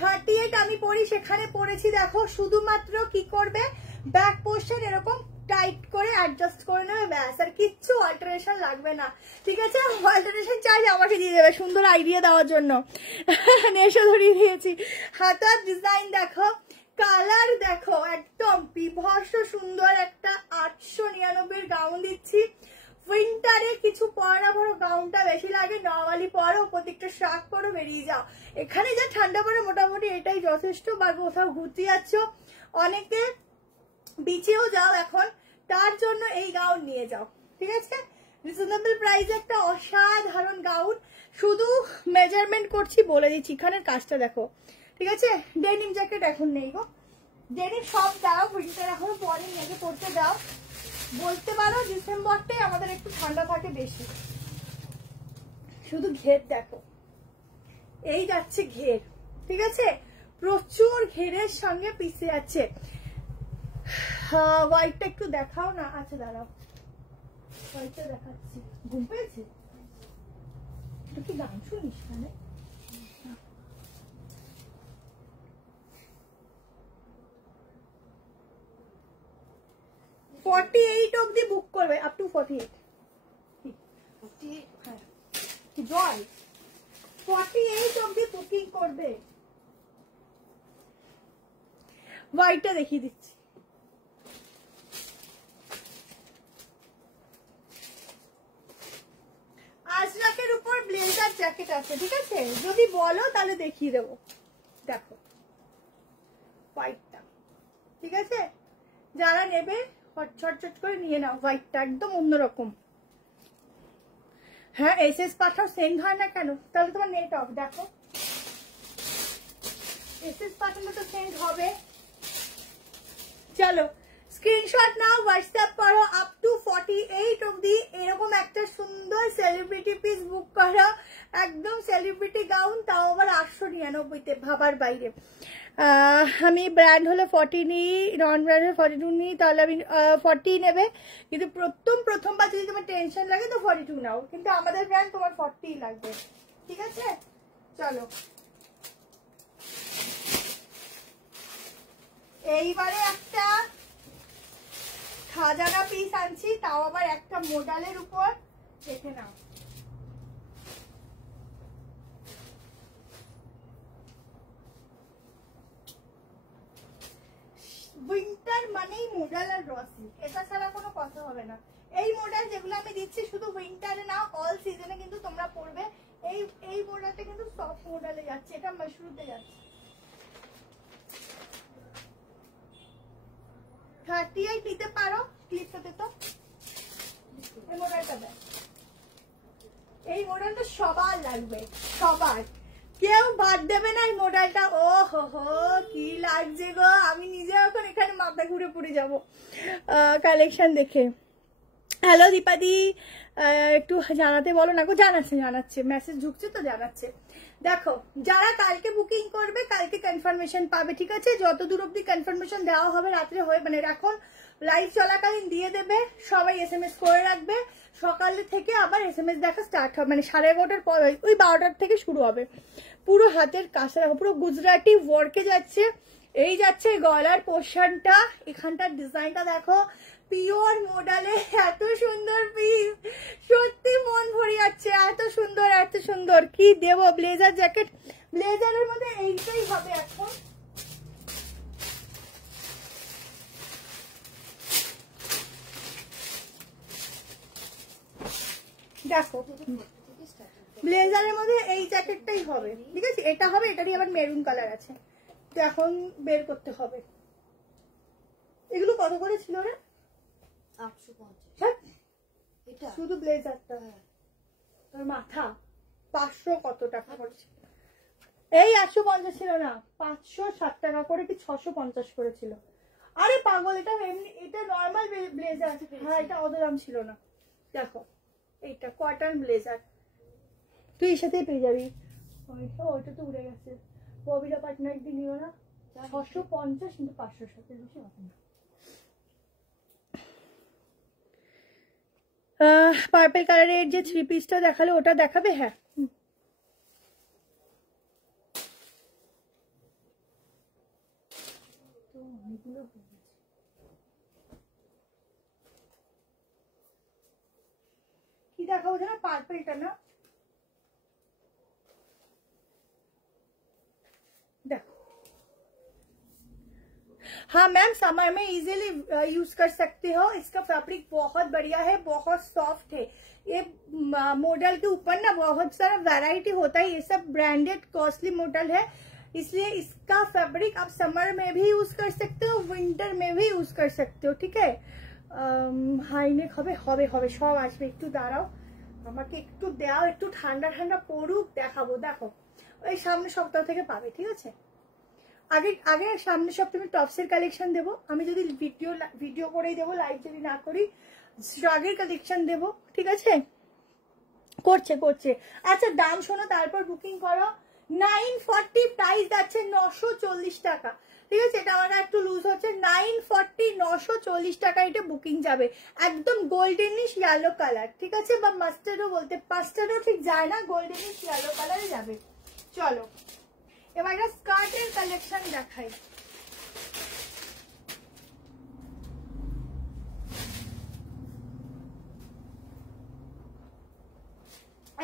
38 আমি পরি, সেখানে পরেছি। দেখো শুধুমাত্র কি করবে, ব্যাক পোর্শন এরকম টাইট করে অ্যাডজাস্ট করে নেবে, ব্যাস, আর কিচ্ছু অল্টারেশন লাগবে না। ঠিক আছে, অল্টারেশন চার্জ আমাকে দিয়ে দেবে সুন্দর আইডিয়া দেওয়ার জন্য। নেশো ধরিয়ে দিয়েছি। হাতার ডিজাইন দেখো, কালার দেখো, একদম বিভৎস সুন্দর একটা 899 গাউন দিচ্ছি। উইন্টারে কিছু পরো না, পরো গাউনটা বেশি লাগে, নর্মালি পরো, প্রত্যেকটা শার্ট পরো, বেরিয়ে যাও। এখানে যা ঠান্ডা পড়ে মোটামুটি এটাই যথেষ্ট। বা কোথাও ঘুরতে যাচ্ছ, অনেকে বিচেও যাও এখন, তার জন্য এই গাউন নিয়ে যাও। ঠিক আছে, রিজনেবল প্রাইসে একটা অসাধারণ গাউন। শুধু মেজারমেন্ট করছি, বলে দিচ্ছি। এখানের কাজটা দেখো। ঠিক আছে, ডেনিম জ্যাকেট এখন নেই গো, ডেনিম সব দাও, উইন্টার এখন পরে নিয়ে পড়তে দাও। বলতে পারো ডিসেম্বরটাই আমাদের একটু ঠান্ডা থাকে বেশি। শুধু ঘের দেখো, এই যাচ্ছে ঘের। ঠিক আছে, প্রচুর ঘেরের সঙ্গে পিছে যাচ্ছে। হোয়াইটটা একটু দেখাও না। আচ্ছা দাঁড়াও, হোয়াইটটা দেখাচ্ছি। ঘুম পেয়েছে, একটু কি গান শুনিস? মানে 48 অবধি বুক করবে, আপ টু 48। হ্যাঁ জয়, 48 অবধি বুকিং করবে। হোয়াইটটা দেখিয়ে দিচ্ছি। আজরাকের উপর ব্লেজার জ্যাকেট আছে। ঠিক আছে, যদি বলো তাহলে দেখিয়ে দেবো। দেখো হোয়াইটটা। ঠিক আছে, যারা নেবে ছটছট করে নিয়ে নাও। হোয়াইটটা একদম অন্যরকম। হ্যাঁ, এসএস পাঠাও, সেন্ড হয় না কেন? তাহলে তোমার নেট অফ। দেখো এসএস পাঠালে তো সেন্ড হবে। চলো স্ক্রিনশট নাও, হোয়াটসঅ্যাপ করো। আপ টু 48 অবধি এরকম একটা সুন্দর সেলিব্রিটি পিস বুক করো, একদম সেলিব্রিটি গাউন, তাও আবার 899-তে, ভাবার বাইরে। আমি ব্র্যান্ড হলে 40 নিই, নন ব্র্যান্ড হলে 42 নিই, তাহলে আমি 40 নেবে। কিন্তু প্রথমবার যদি তোমার টেনশন লাগে তো 42 নাও, কিন্তু আমাদের ব্র্যান্ড তোমার 40 লাগবে। ঠিক আছে, চলো এইবারে একটা খাজানা পিস আনছি, তাও আবার একটা মডেলের উপর। দেখে নাও, উইন্টার মানেই মডেল আর রসি, এটা ছাড়া কোনো কথা হবে না। এই মডেল যেগুলো আমি দিচ্ছি শুধু উইন্টারে না, অল সিজনে কিন্তু তোমরা পরবে। এই মডেলটা কিন্তু সফট মডেলে যাচ্ছে, এটা মাশরুতে যাচ্ছে। 38 নিতে পারো, ক্লিপটাতে তো এই মডেলটা দেয়। এই মডেলটা সবার লাগবে, সবার, কেউ বাদ দেবে না এই মডেলটা। ও হো হো, কি লাগছে গো, আমি নিজে এখন এখানে মাথা ঘুরে পড়ে যাবো কালেকশন দেখে। হ্যালো দীপাদি, একটু জানাতে বলো না গো। জানাচ্ছে, মেসেজ ঢুকছে তো জানাচ্ছে। দেখো যারা কালকে বুকিং করবে কালকে কনফার্মেশন পাবে। ঠিক আছে, যত দূর অব্দি কনফার্মেশন দেওয়া হবে রাত্রে হয়ে, মানে এখন লাইভ চলাকালীন দিয়ে দেবে। সবাই SMS করে রাখবে, সকালে থেকে আবার SMS দেখা স্টার্ট হবে, মানে 11:30 পর, ওই 12টার থেকে শুরু হবে। পুরো হাতের কাছে রাখো, পুরো গুজরাটি ওয়ার্কে যাচ্ছে। এই যাচ্ছে গলার পোর্শনটা, এখানটার ডিজাইনটা দেখো, পিওর মডেলে এত সুন্দর পিস, সত্যি মন ভরে যাচ্ছে। এত সুন্দর, এত সুন্দর, কি দেবো। ব্লেজার জ্যাকেট, ব্লেজারের মধ্যে এইটাই হবে এখন। দেখো ব্লেজারের মধ্যে এই জ্যাকেটটাই হবে। ঠিক আছে, এটা হবে, এটারই আবার মেরুন কালার আছে, তো এখন বের করতে হবে। এগুলো কত করে ছিল রে? 850। এটা শুধু ব্লেজারটা, তোর মাথা 500 কত টাকা পড়ছে? এই 850 ছিল না, 560 টাকা করে কি 650 করেছিল। আরে পাগল, এটা এমনি, এটা নর্মাল ব্লেজার। হ্যাঁ, এটা অত দাম ছিল না। দেখো এইটা কটন ব্লেজার, তুই এর সাথেই পেয়ে যাবি। ওইটা তো উড়ে গেছে, ববিরা পার্টনার একদিন নিও না। 650 কিন্তু 500 সাথে বেশি হবে না। পার্পল কালারের যে 3 পিসটা দেখালো ওটা দেখাবে? হ্যাঁ, কি দেখাবো যেন? পার্পলটা না? देखो, हाँ मैम, समर में इजीली यूज कर सकते हो। इसका फैब्रिक बहुत बढ़िया है, बहुत सॉफ्ट है। ये मॉडल के ऊपर ना बहुत सारा वैरायटी होता है, ये सब ब्रांडेड कॉस्टली मॉडल है, इसलिए इसका फैब्रिक आप समर में भी यूज कर सकते हो, विंटर में भी यूज कर सकते हो। ठीक है, হাই নেক হবে হবে হবে সব আসবে। একটু দাঁড়াও, আমাকে একটু দাও, একটু ঠান্ডা ঠান্ডা পড়ুক, দেখাবো। দেখো ওই সামনের সপ্তাহ থেকে পাবে, ঠিক আছে? আগে আগে সামনের সপ্তাহে আমি টপসের কালেকশন দেবো, আমি যদি ভিডিও করেই দেবো, লাইভ যদি না করি আগের কালেকশন দেবো, ঠিক আছে? করছে করছে। আচ্ছা দাম শোনো, তারপর বুকিং করো। 940 প্রাইস যাচ্ছে 940 টাকা, ঠিক আছে? এটা আমার একটু লুজ হচ্ছে। 940 940 টাকা এটা বুকিং যাবে। একদম গোল্ডেনিশ ইয়েলো কালার, ঠিক আছে? বা মাস্টার্ডও বলতে, মাস্টার্ডও ঠিক যায় না, গোল্ডেনিশ ইয়েলো কালারে যাবে। চলো এবার একটা স্কার্টের কালেকশন দেখাই।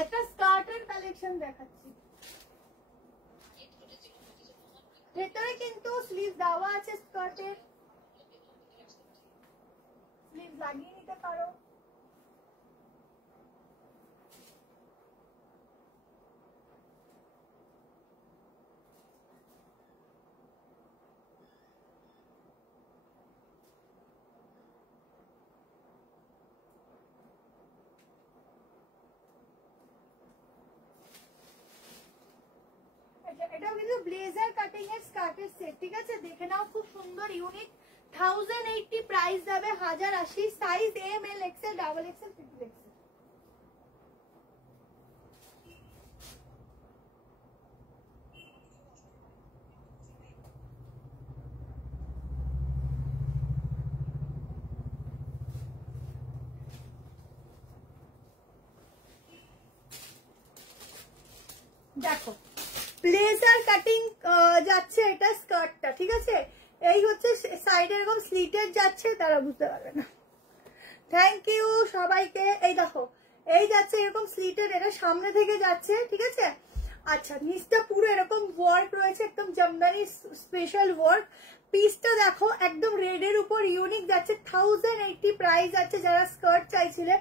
একটা স্কার্টের কালেকশন দেখাচ্ছি। ভেতরে কিন্তু স্লিভ দেওয়া আছে, স্কার্টের স্লিভ লাগিয়ে নিতে পারো। এটাও কিন্তু ব্লেজার কাটিং এর স্কার্টের সেট, ঠিক আছে? দেখে নাও, খুব সুন্দর ইউনিক। 1080 প্রাইস যাবে, 1080। Size M, L, XL, double XL, triple XL. দেখো ব্লেজার কাটিং যাচ্ছে এটা স্কার্টটা, ঠিক আছে? এই হচ্ছে সাইডে এরকম স্লিটের যাচ্ছে, তারা বুঝতে পারবে না। থ্যাংক ইউ সবাইকে। এই দেখো এই যাচ্ছে এরকম স্লিটের, এটা সামনে থেকে যাচ্ছে, ঠিক আছে? আচ্ছা নিচটা পুরো এরকম ওয়ার্ক রয়েছে, একদম জামদানি স্পেশাল ওয়ার্ক। পিসটা দেখো একদম রেডের উপর ইউনিক যাচ্ছে। 1080 প্রাইস আছে। যারা স্কার্ট চাইছিলে,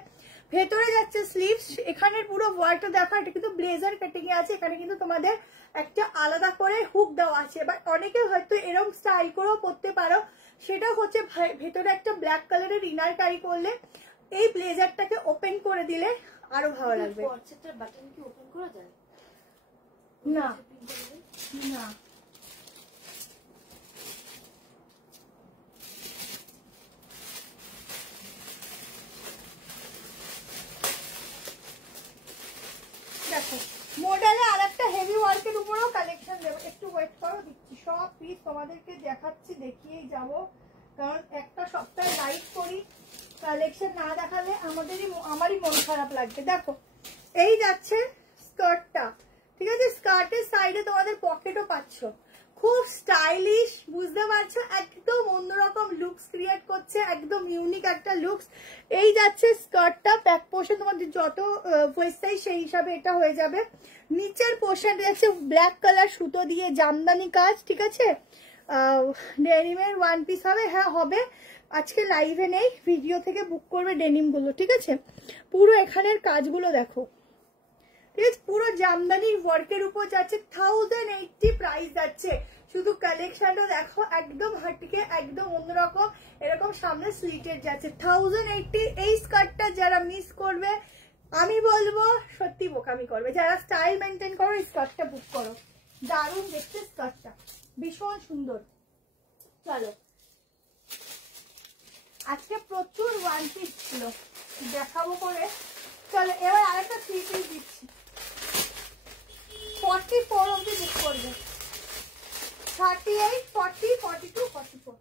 ভেতরে যাচ্ছে স্লিভস। এখানের পুরো ওয়ার্কটা দেখো, এটা কিন্তু ব্লেজার কাটিং এ আছে। এখানে কিন্তু তোমাদের একটা আলাদা করে হুক দেওয়া আছে, বাট অনেকে হয়তো এরকম স্টাইল করেও পরতে পারো। সেটা হচ্ছে ভেতরে একটা ব্ল্যাক কালারের ইনার ক্যারি করলে এই ব্লেজারটাকে ওপেন করে দিলে আরো ভালো লাগবে। বাটন কি ওপেন করা যায়? না না, দেখো মডেলে আর একটা হেভি ওয়ার্কের উপরেও কালেকশন দেবো। একটু ওয়েট করো, দিচ্ছি সব পিস তোমাদেরকে দেখাচ্ছি, দেখিয়েই যাব। কারণ একটা সপ্তাহে লাইভ করি, কালেকশন না দেখালে আমারই মন খারাপ লাগবে। দেখো এই যাচ্ছে স্কার্টটা, ঠিক আছে? স্কার্টের সাইডে তোমাদের পকেটও পাচ্ছ, খুব স্টাইলিশ, বুঝতে পারছো? একদম অন্যরকম লুকস ক্রিয়েট করছে, একদম ইউনিক একটা লুকস। এই যাচ্ছে স্কার্টটা, ব্যাক পোর্শন তোমাদের যত ওয়েস্ট সাইজ সেই হিসাবে এটা হয়ে যাবে। নিচের পোর্শন যাচ্ছে ব্ল্যাক কালার সুতো দিয়ে জামদানি কাজ, ঠিক আছে? ডেনিমের ওয়ান পিস হবে, হ্যাঁ হবে। আজকে লাইভে নেই, ভিডিও থেকে বুক করবে ডেনিম গুলো, ঠিক আছে? পুরো এখানের কাজগুলো দেখো, ঠিক আছে? পুরো জামদানি ওয়ার্কের উপর যাচ্ছে। 1080 প্রাইস যাচ্ছে। শুধু কালেকশনটা দেখো, একদম হাটকে, একদম অন্যরকম। এরকম সামনে স্লিটের যাচ্ছে। 1080। এই স্কার্টটা যারা মিস করবে, আমি বলবো সত্যি বোকামি করবে। যারা স্টাইল মেনটেন করো, এই স্কার্টটা বুক করো। দারুণ দেখতে স্কার্টটা, ভীষণ সুন্দর। চলো আজকে প্রচুর ওয়ান পিস ছিল, দেখাবো করে। চলো এবার আরেকটা 3 পিস দিচ্ছি। 44 অবধি বুক করবে। 38, 40, 42, 44।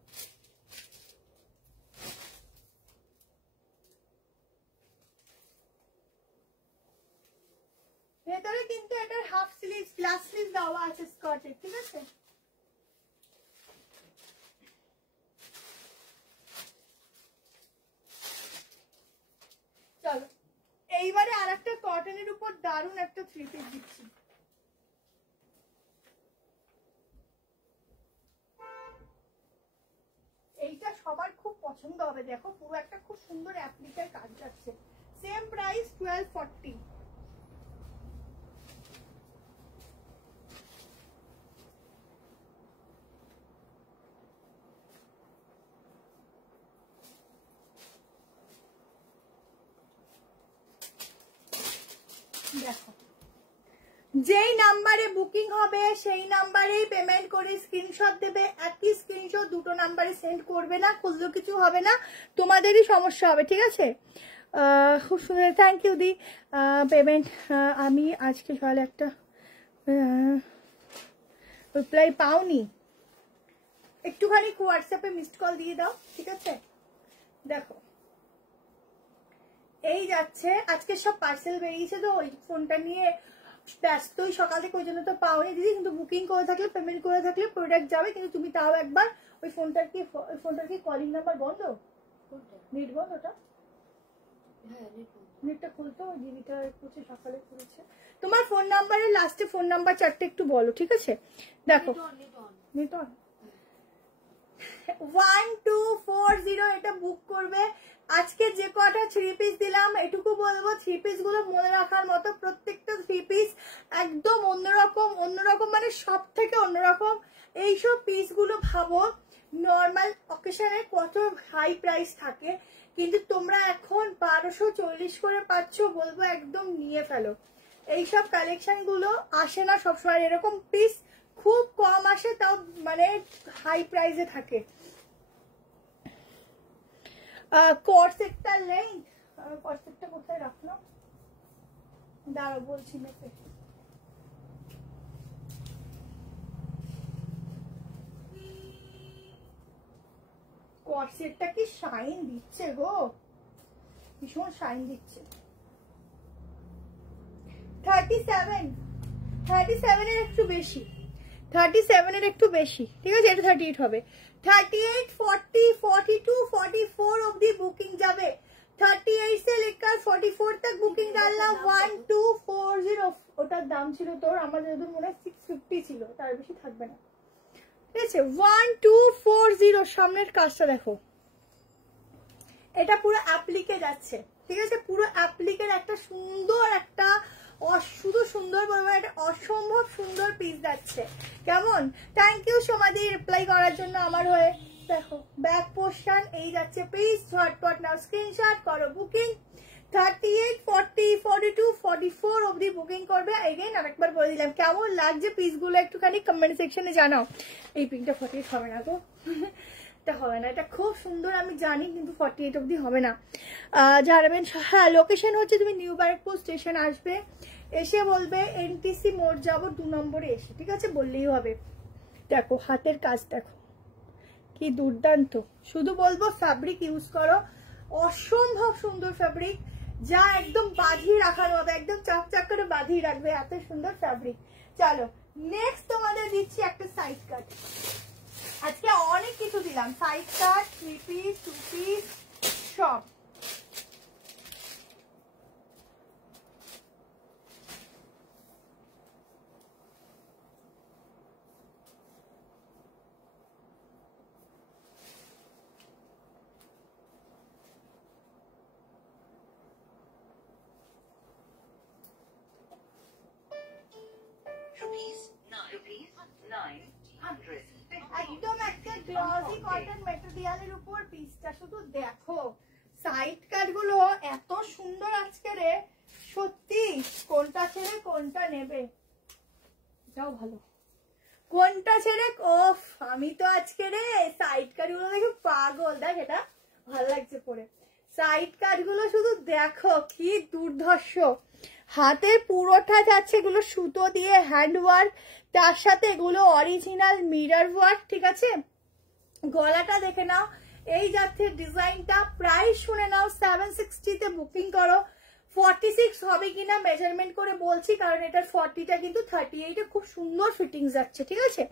স্লিভ দেওয়া আছে স্কার্টে, ঠিক আছে? চলো এইবারে আর একটা কটনের উপর দারুণ একটা 3 পিস দিচ্ছি। এইটা সবার খুব পছন্দ হবে, দেখো পুরো একটা খুব সুন্দর অ্যাপ্লিকের কাজ যাচ্ছে। Same price 1240। দেখো যেই নাম্বারে বুকিং হবে সেই নাম্বারেই পেমেন্ট করে স্ক্রিনশট দেবে। একই স্ক্রিনশট দুটো নাম্বারে সেন্ড করবে না, খুললেও কিছু হবে না, তোমাদেরই সমস্যা হবে, ঠিক আছে? খুব সুন্দর, থ্যাংক ইউ দি। পেমেন্ট আমি আজকে সকালে একটা রিপ্লাই পাওনি, একটুখানি হোয়াটসঅ্যাপে মিসড কল দিয়ে দাও, ঠিক আছে? দেখো এই যাচ্ছে, আজকে সব পার্সেল বেরিয়েছে তো ওই ফোনটা নিয়ে ব্যস্তই সকাল থেকে, ওই জন্য তো পাওনি দিদি। কিন্তু বুকিং করে থাকলে, পেমেন্ট করে থাকলে প্রোডাক্ট যাবে, কিন্তু তুমি তাও একবার ওই ফোনটার কি কলিং নাম্বার বন্ধ, নেট বন্ধ, ওটা নেটটা খুলতো, ওই দিদিটা করছে সকালে করেছে। তোমার ফোন নাম্বারের লাস্টে ফোন নাম্বার 4টা একটু বলো, ঠিক আছে? দেখো নেট অন 1240 এটা বুক করবে। আজকে যে কটা 3 পিস দিলাম এটুকু বলবো, 3 পিস গুলো মনে রাখার মতো। প্রত্যেকটা 3 পিস একদম অন্যরকম মানে সব থেকে অন্যরকম। এইসব পিস গুলো ভাবো নর্মাল অকেশনে কত হাই প্রাইস থাকে, কিন্তু তোমরা এখন 1240 করে পাচ্ছ, বলবো একদম নিয়ে ফেলো। এইসব কালেকশন গুলো আসে না সবসময়, এরকম পিস খুব কম আসে, তাও মানে হাই প্রাইসে থাকে। কর্সেটটা লেন্থ, কর্সেটটা কোথায় রাখলো দাঁড়াও বলছি মেপে। কর্সেটটা কি শাইন দিচ্ছে গো, ভীষণ শাইন দিচ্ছে। 37 এর একটু বেশি, 37 এর একটু বেশি, ঠিক আছে? এটা 38 হবে। 38, 40, 42, 44 অবধি বুকিং যাবে। 38 से लेकर 44 तक বুকিং ডাললাম। 1240 ওটার দাম ছিল তোর, আমার যতদূর মনে হয় 650 ছিল, তার বেশি থাকবে না, ঠিক আছে? 1240 সামনের কাজটা দেখো, এটা পুরো অ্যাপ্লিকে যাচ্ছে, ঠিক আছে? পুরো অ্যাপ্লিকের একটা সুন্দর একটা শুধু সুন্দর বলবো, একটা অসম্ভব সুন্দর পিস যাচ্ছে। কেমন? থ্যাংক ইউ সমাধি রিপ্লাই করার জন্য আমার হয়ে। দেখো ব্যাক পোর্শন এই যাচ্ছে পিস, ঝটপট নাও স্ক্রিনশট করো, বুকিং 38, 40, 42, 44 অবধি বুকিং করবে। এগেইন আরেকবার বলে দিলাম, কেমন লাগছে পিসগুলো একটুখানি কমেন্ট সেকশনে জানাও। এই পিনটা 48 হবে না তো, এটা হবে না, এটা খুব সুন্দর আমি জানি, কিন্তু 48 অবধি হবে না। জানাবেন। হ্যাঁ লোকেশন হচ্ছে তুমি নিউ ব্যারাকপুর স্টেশন আসবে, এসে বলবে এনটিসি মোড় যাবো 2 নম্বরে এসে, ঠিক আছে? বললেই হবে। দেখো হাতের কাজ দেখো কি দুর্দান্ত, শুধু বলবো ফ্যাব্রিক ইউজ করো, অসম্ভব সুন্দর ফ্যাব্রিক, যা একদম বাঁধিয়ে রাখার মতো, একদম চাক চাক করে বাঁধিয়ে রাখবে, এত সুন্দর ফ্যাব্রিক। চলো নেক্সট তোমাদের দিচ্ছি একটা সাইড কাট। আজকে অনেক কিছু দিলাম, সাইড কাট, 3 পিস, 2 পিস সব। একদম একটা গ্লসি কটন ম্যাটেরিয়ালের উপর পিসটা শুধু দেখো, সাইড কাট গুলো এত সুন্দর আজকে রে, সত্যি কোনটা ছেড়ে কোনটা নেবে, যাও ভালো কোনটা ছেড়ে। ওফ আমি তো আজকে রে সাইড কাট গুলো দেখে পাগল। দেখ এটা ভালো লাগছে পরে, সাইড কাট গুলো শুধু দেখো কি দুর্ধর্ষ। হাতের পুরোটা যাচ্ছে এগুলো সুতো দিয়ে হ্যান্ড ওয়ার্ক, তার সাথে এগুলো অরিজিনাল মিরর ওয়ার্ক, ঠিক আছে? গলাটা দেখে নাও, এই যাচ্ছে ডিজাইনটা। প্রাইস শুনে নাও, 760 তে বুকিং করো, 46 হবে কিনা মেজারমেন্ট করে বলছি, কারণ এটার 40টা কিন্তু 38 খুব সুন্দর ফিটিংস যাচ্ছে, ঠিক আছে।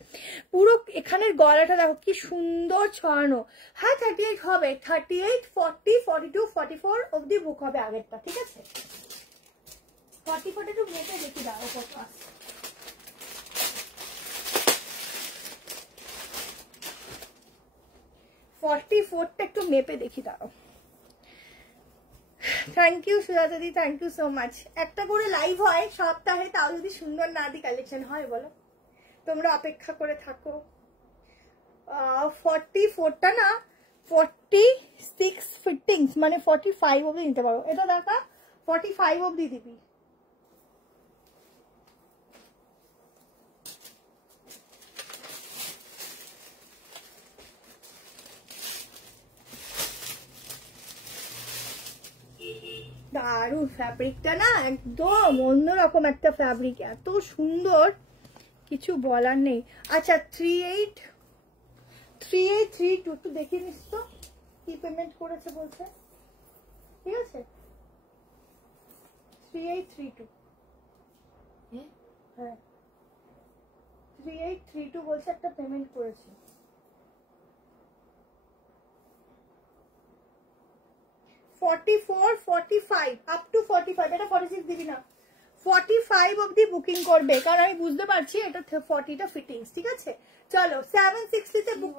পুরো এখানের গলাটা দেখো কি সুন্দর ছড়ানো। হ্যাঁ 38 হবে, 38, 40, 42, 44 অব্দি বুক হবে আগেরটা, ঠিক আছে। 44 একটু মেপে দেখি দাও কত আছে। একটু মেপে দেখি দাও। থ্যাংক ইউ সুজাতা দি, থ্যাংক ইউ সো মাচ। একটা করে লাইভ হয় সপ্তাহে, তাও যদি সুন্দর না দি কালেকশন হয় বলো, তোমরা অপেক্ষা করে থাকো। 44টা না 46 ফিটিংস, মানে 45 অব্দি নিতে পারো। এটা দেখা 45 অব্দি দিবি। দারুন ফ্যাব্রিকটা না, একদম অন্যরকম একটা ফ্যাব্রিক, এত সুন্দর কিছু বলার নেই। আচ্ছা 3832 একটু দেখে নিস তো কি পেমেন্ট করেছে বলছে, ঠিক আছে। 3832 হ্যাঁ 3832 বলছে একটা পেমেন্ট করেছে। $44, $45 up to $45, এটা 46 দিবি না, 45 অবধি বুকিং করবে, কারণ আমি বুঝতে পারছি এটা 40টা ফিটিংস, ঠিক আছে। চলো 760 তে বুক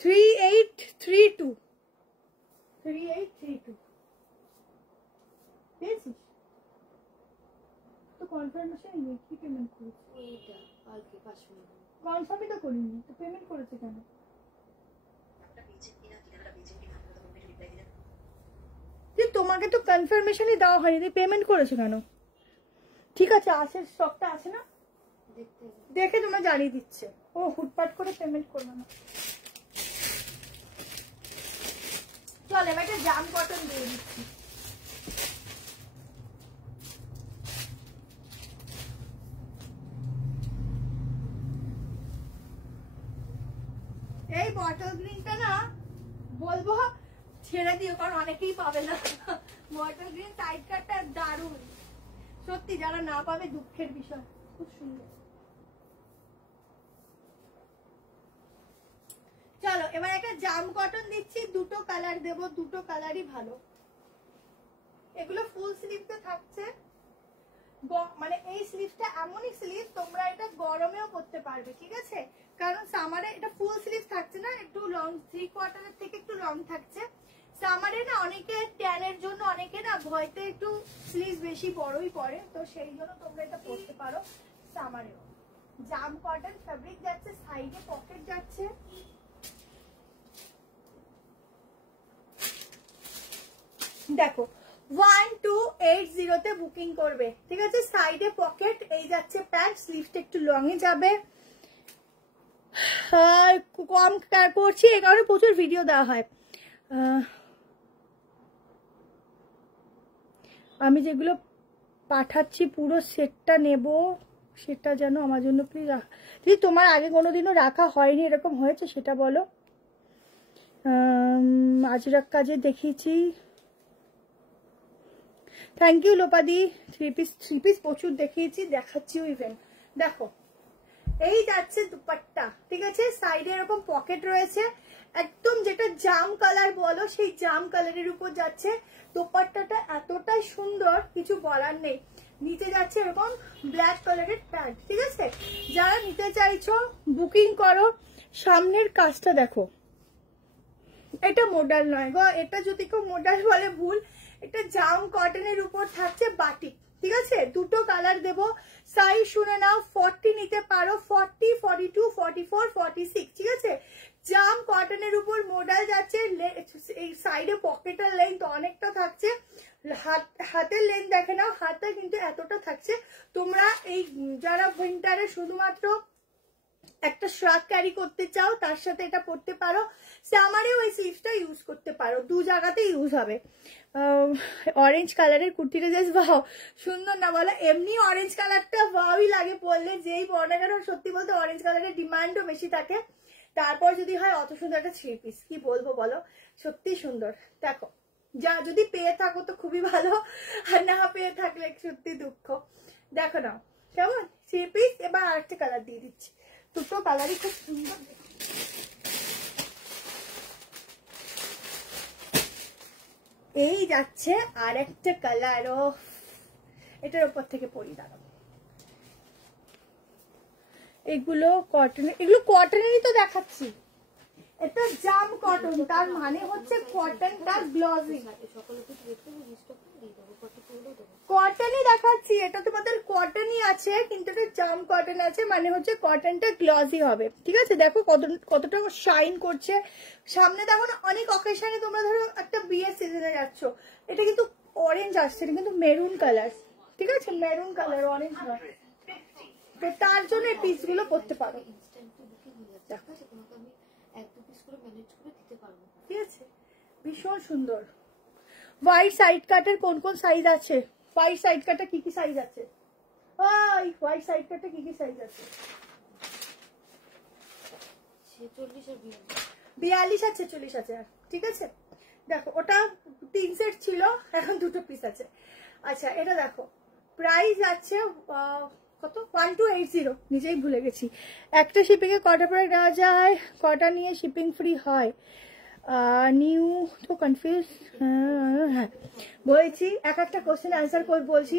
3832 পেয়েছিস তো? কনফার্মেশন নেই, কি পেমেন্ট করেছে? এইটা কালকে 5 মিনিট কনফার্মই তো করিনি তো, পেমেন্ট করেছে কেন? তোমাকে তো কনফার্মেশনই দেওয়া হয়নি, পেমেন্ট করেছো কেন? ঠিক আছে আছে, স্টকটা আছে না, দেখে তোমার জানিয়ে দিচ্ছে। ও হুটপাট করে পেমেন্ট করবে না। চল এবার একটা জাম কটন দিয়ে দিচ্ছি। এই বটল গ্রিনটা না বলবো ছেড়ে দিও, কারণ অনেকেই পাবে না। বটল গ্রিন সাইড কাটটা দারুণ, সত্যি যারা না পাবে দুঃখের বিষয়, খুব সুন্দর। চলো এবার একটা জাম কটন দিচ্ছি, দুটো কালার দেবো, দুটো কালারই ভালো। এগুলো ফুল স্লিভতে থাকছে, মানে এই স্লিভটা এমনই স্লিভ তোমরা এটা গরমেও পরতে পারবে, ঠিক আছে। কারণ সামারে এটা ফুল স্লিভ থাকছে না, একটু লং 3/4 থেকে একটু লং থাকছে। সামারে না অনেকে ট্যানের জন্য, অনেকে না ভয়তে একটু স্লিভ বেশি বড়ই পরে, তো সেই জন্য তোমরা এটা পরতে পারো সামারেও। জাম কটন ফ্যাব্রিক যাচ্ছে, সাইডে পকেট যাচ্ছে। দেখো 1280 তে বুকিং করবে, ঠিক আছে। সাইডে পকেট, এই যাচ্ছে প্যান্ট, স্লিভটা একটু লং এ যাবে। আর কম করছি এই কারণে প্রচুর ভিডিও দেওয়া হয়। আমি যেগুলো পাঠাচ্ছি পুরো সেটটা নেব, সেটা যেন আমার জন্য প্লিজ। যদি তোমার আগে কোনোদিনও রাখা হয়নি, এরকম হয়েছে সেটা বলো। আজরাক কাজে দেখিয়েছি, থ্যাংক ইউ লোপাদি। থ্রি পিস প্রচুর দেখিয়েছি, দেখাচ্ছিও ইভেন। দেখো এই যাচ্ছে দুপাট্টা, ঠিক আছে। সাইডে এরকম পকেট রয়েছে, একদম যেটা জাম কালার বলো সেই জাম কালারের উপর যাচ্ছে। দুপাট্টাটা এতটাই সুন্দর, কিছু বলার নেই। নিচে যাচ্ছে এরকম ব্ল্যাক কালারের প্যান্ট, ঠিক আছে। যারা নিতে চাইছো বুকিং করো। সামনের কাজটা দেখো, এটা মডাল নয় গো, এটা যদি কেউ মডাল বলে ভুল। এটা জাম কটনের উপর থাকছে বাটিক, ঠিক আছে। দুটো কালার দেবো, সাইজ শুনে নাও। 40 নিতে পারো, 40, 42, 44, 46, ঠিক আছে। জাম কটনের উপর মডাল যাচ্ছে। এই সাইডে পকেটের লেন্থ অনেকটা থাকছে, হাতের লেন্থ দেখে নাও, হাতে কিন্তু এতটা থাকছে। তোমরা এই যারা উইন্টারে শুধুমাত্র একটা শ্রাগ ক্যারি করতে চাও, তার সাথে এটা পরতে পারো। সামারেও এই স্লিভসটা ইউজ করতে পারো, দু জায়গাতে ইউজ হবে। অরেঞ্জ কালারের কুর্তিটা জাস্ট ভাও, সুন্দর না বলো? এমনি অরেঞ্জ কালারটা ভাওই লাগে পরলে, যেই বর্ণাকার সত্যি বলতে অরেঞ্জ কালারের ডিমান্ডও বেশি থাকে। তারপর যদি হয় অত সুন্দর একটা থ্রি পিস, কি বলবো বলো, সত্যি সুন্দর। দেখো যা যদি পেয়ে থাকো তো খুবই ভালো, আর না পেয়ে থাকলে সত্যি দুঃখ। দেখো না কেমন 3 পিস। এবার আরেকটা কালার দিয়ে দিচ্ছি, দুটো কালারই খুব সুন্দর। এই যাচ্ছে আর একটা কালার, ও এটার উপর থেকে পরি দাঁড়াবো। এগুলো কটনের, এগুলো কটনেরই তো দেখাচ্ছি। এটা জাম কটন, তার মানে হচ্ছে কটনটা গ্লসি। কটনই দেখাচ্ছি, এটা তোমাদের কটনই আছে, কিন্তু এটা জাম কটন আছে, মানে হচ্ছে কটনটা গ্লসি হবে। ঠিক আছে, দেখো কতটা শাইন করছে। সামনে দেখো না, অনেক অকেশনে তোমরা ধরো একটা বিয়ের সিজনে যাচ্ছ, এটা কিন্তু অরেঞ্জ আসছে, এটা কিন্তু মেরুন কালার। ঠিক আছে, মেরুন কালার, অরেঞ্জ নয়। তো তার জন্য এই পিসগুলো পরতে পারো। ঠিক আছে, ভীষণ সুন্দর। হোয়াইট সাইড কাটের কোন কোন সাইজ আছে? হোয়াইট সাইড কাটে কি কি সাইজ আছে? ওই হোয়াইট সাইড কাটে কি কি সাইজ আছে? 42 আর 46 আছে। ঠিক আছে, দেখো ওটা 3 সেট ছিল, এখন 2 পিস আছে। আচ্ছা, এটা দেখো প্রাইস আছে কত, 1280। নিজেই ভুলে গেছি। একটা শিপিং এ কটা প্রোডাক্ট দেওয়া যায়, কটা নিয়ে শিপিং ফ্রি হয়? নিউ তো কনফিউজ। হ্যাঁ বলেছি, একটা কোশ্চেন অ্যান্সার করে বলছি।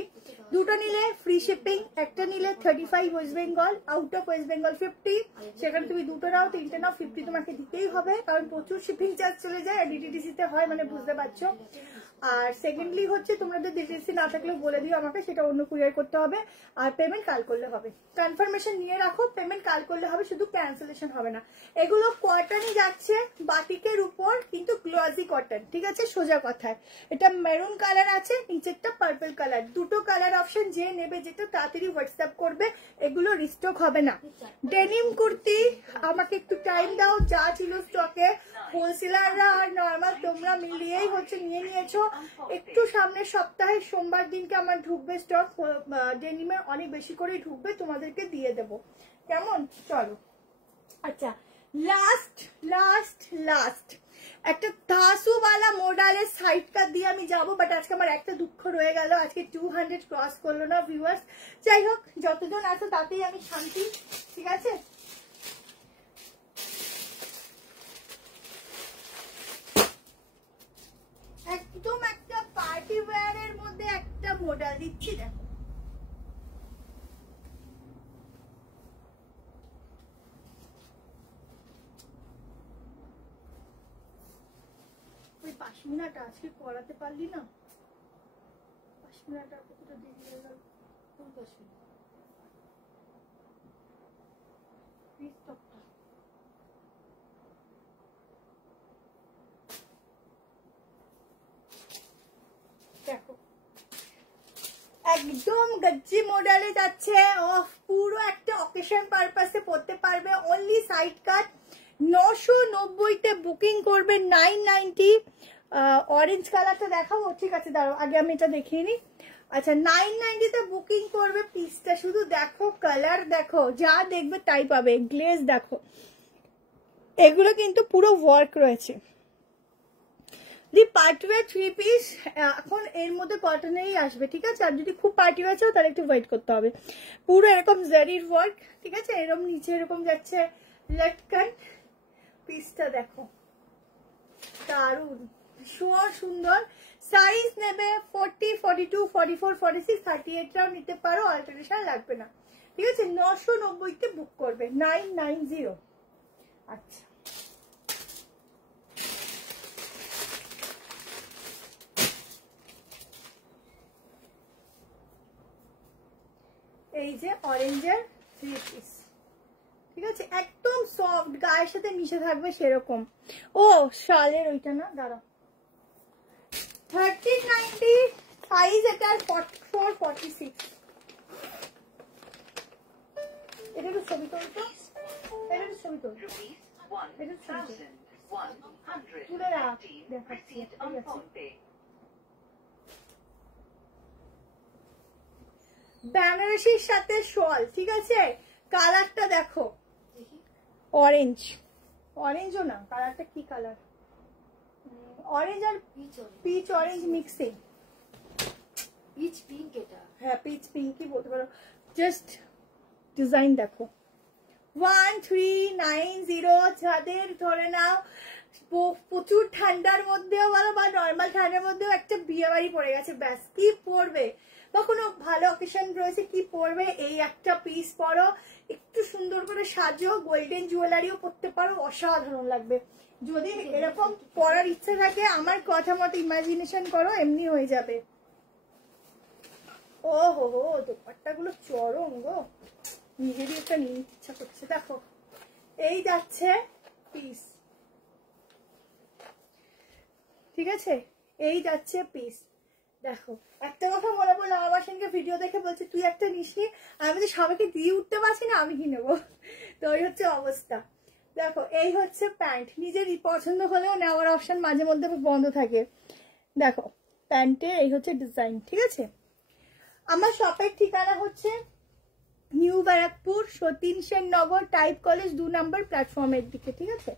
2টা নিলে ফ্রি শিপিং, একটা নিলে 35 West Bengal, out of West Bengal 50। সেখানে তুমি 2টো নাও 3টে নাও 50 তোমাকে দিতেই হবে, কারণ প্রচুর শিপিং চার্জ চলে যায়, আর ডিটিডিসি তে হয়, মানে বুঝতে পারছো। আর সেকেন্ডলি হচ্ছে তোমাদের ডিটিডিসি না থাকলেও বলে দিও আমাকে, সেটা অন্য কুরিয়ার করতে হবে। আর পেমেন্ট কাল করলে হবে, কনফার্মেশন নিয়ে রাখো, পেমেন্ট কাল করলে হবে, শুধু ক্যান্সেলেশন হবে না। এগুলো কটনই যাচ্ছে, বাটিকের উপর, কিন্তু গ্লসি কটন। ঠিক আছে, সোজা কথায়। এটা মেরুন কালার আছে, নিচেরটা পার্পল কালার। 2টো কালার অপশন, যে নেবে যেটা তাড়াতাড়ি হোয়াটসঅ্যাপ করবে, এগুলো রিস্টক হবে না। ডেনিম কুর্তি, আমাকে একটু টাইম দাও, যা ছিল স্টকে হোলসেলাররা আর নর্মাল তোমরা মিলিয়েই হচ্ছে নিয়ে নিয়েছো। একটু সামনের সপ্তাহে সোমবার দিনকে আমার ঢুকবে স্টক, ডেনিমের অনেক বেশি করেই ঢুকবে, তোমাদেরকে দিয়ে দেবো। কেমন, চলো। আচ্ছা, লাস্ট একটা ধাসুওয়ালা মডেলের সাইড কাট দিয়ে আমি যাবো, বাট আজকে আমার একটা দুঃখ রয়ে গেল, আজকে 200 ক্রস করলো না ভিউয়ার্স। যাই হোক, যতজন আসো তাতেই আমি শান্তি। ঠিক আছে, একদম একটা পার্টি ওয়্যারের মধ্যে একটা মডেল দিচ্ছি, দেখো। ওই পাশমিনাটা আজকে করাতে পারলি না, পাশমিনাটা কতটা দেরি হয়ে গেল। কোন পাশমিনা? দেখো একদম গজ্জি মডেলে যাচ্ছে, অফ পুরো একটা অকেশন পারপাসে পড়তে পারবে। অনলি সাইড কাট 990-তে বুকিং করবে, 990। অরেঞ্জ কালারটা দেখাবো? ঠিক আছে, দাঁড়াও আগে আমি এটা দেখিয়ে নিই। আচ্ছা, 990-তে বুকিং করবে। পিসটা শুধু দেখো, কালার দেখো, যা দেখবে তাই পাবে। গ্লেজ দেখো, এগুলো কিন্তু পুরো ওয়ার্ক রয়েছে। দি পার্টিওয়ার 3 পিস এখন এর মধ্যে কটনেরই আসবে। ঠিক আছে, আর যদি খুব পার্টি আছে তাহলে একটু ওয়েট করতে হবে। পুরো এরকম জারির ওয়ার্ক। ঠিক আছে, এরকম নিচে এরকম যাচ্ছে লটকন। পিসটা দেখো, দারুন, ভীষণ সুন্দর। সাইজ নেবে 40, 42, 44, 46, 38টাও নিতে পারো, অল্টারেশন লাগবে না। ঠিক আছে, 990-তে বুক করবে, 990। আচ্ছা, এই যে অরেঞ্জের 3 পিস। ঠিক আছে, একদম সফট, গায়ের সাথে মিশে থাকবে সেরকম। ও শালের ওইটা না, দাঁড়াও, 1390 সাইজ, এটার 44, 46। এটা একটু ছবি তুলতো, এটা একটু ছবি তুলতো, এটা ছবি তুলে রাখ, দেখাচ্ছি। বেনারসির সাথে শল। ঠিক আছে, কালারটা দেখো, অরেঞ্জ, অরেঞ্জও না, কালারটা কি কালার, অরেঞ্জ আর peach orange mixing, peach pink এটা। হ্যাঁ পিচ পিঙ্কই বলতে পারো। জাস্ট ডিজাইন দেখো, 1390, যাদের ধরে নাও প্রচুর ঠান্ডার মধ্যেও বলো বা নর্মাল ঠান্ডার মধ্যেও একটা বিয়ে বাড়ি পড়ে গেছে, ব্যাস কি পরবে বা কোনো ভালো অকেশন রয়েছে কি পরবে, এই একটা পিস পরো, একটু সুন্দর করে সাজো, গোল্ডেন জুয়েলারিও পরতে পারো, অসাধারণ লাগবে। যদি এরকম পরার ইচ্ছা থাকে আমার কথা মতো ইমাজিনেশন করো, এমনি হয়ে যাবে। ও হো হো, দোপাট্টা গুলো চরম গো, নিজেরই একটা নিয়ে ইচ্ছা করছে। দেখো এই যাচ্ছে পিস, ঠিক আছে, এই যাচ্ছে পিস। দেখো একটা কথা মনে পড়লো, আমার সঙ্গে ভিডিও দেখে বলছে তুই একটা নিসনি, আমি তো সবাইকে দিয়ে উঠতে পারছি না, আমি কি নেবো, তো ওই হচ্ছে অবস্থা। দেখো এই হচ্ছে প্যান্ট, নিজের পছন্দ হলেও নেওয়ার অপশন মাঝে মধ্যে বন্ধ থাকে। দেখো প্যান্টের এই হচ্ছে ডিজাইন, ঠিক আছে। আমার শপের ঠিকানা হচ্ছে নিউ ব্যারাকপুর, সতীন সেন নগর, টাইপ কলেজ 2 নম্বর প্ল্যাটফর্মের দিকে, ঠিক আছে।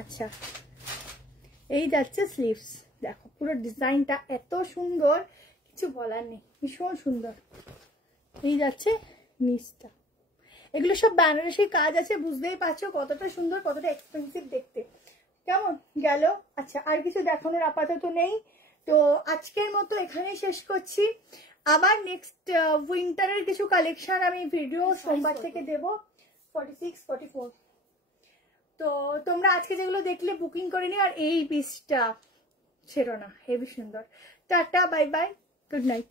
আচ্ছা এই যাচ্ছে স্লিভস, দেখো পুরো ডিজাইনটা এত সুন্দর, কিছু বলার নেই, ভীষণ সুন্দর। এই যাচ্ছে নিচটা, এগুলো সব বেনারসি কাজ আছে, বুঝতেই পারছো কতটা সুন্দর, কতটা এক্সপেন্সিভ দেখতে। কেমন গেল? আচ্ছা আর কিছু দেখানোর আপাতত নেই, তো আজকের মতো এখানেই শেষ করছি। আবার নেক্সট উইন্টারের কিছু কালেকশন আমি ভিডিও সোমবার থেকে দেব, 46, 44। তো তোমরা আজকে যেগুলো দেখলে বুকিং করে নিও, আর এই পিসটা ছেড়ো না, হেভি সুন্দর। Tata, bye bye, good night.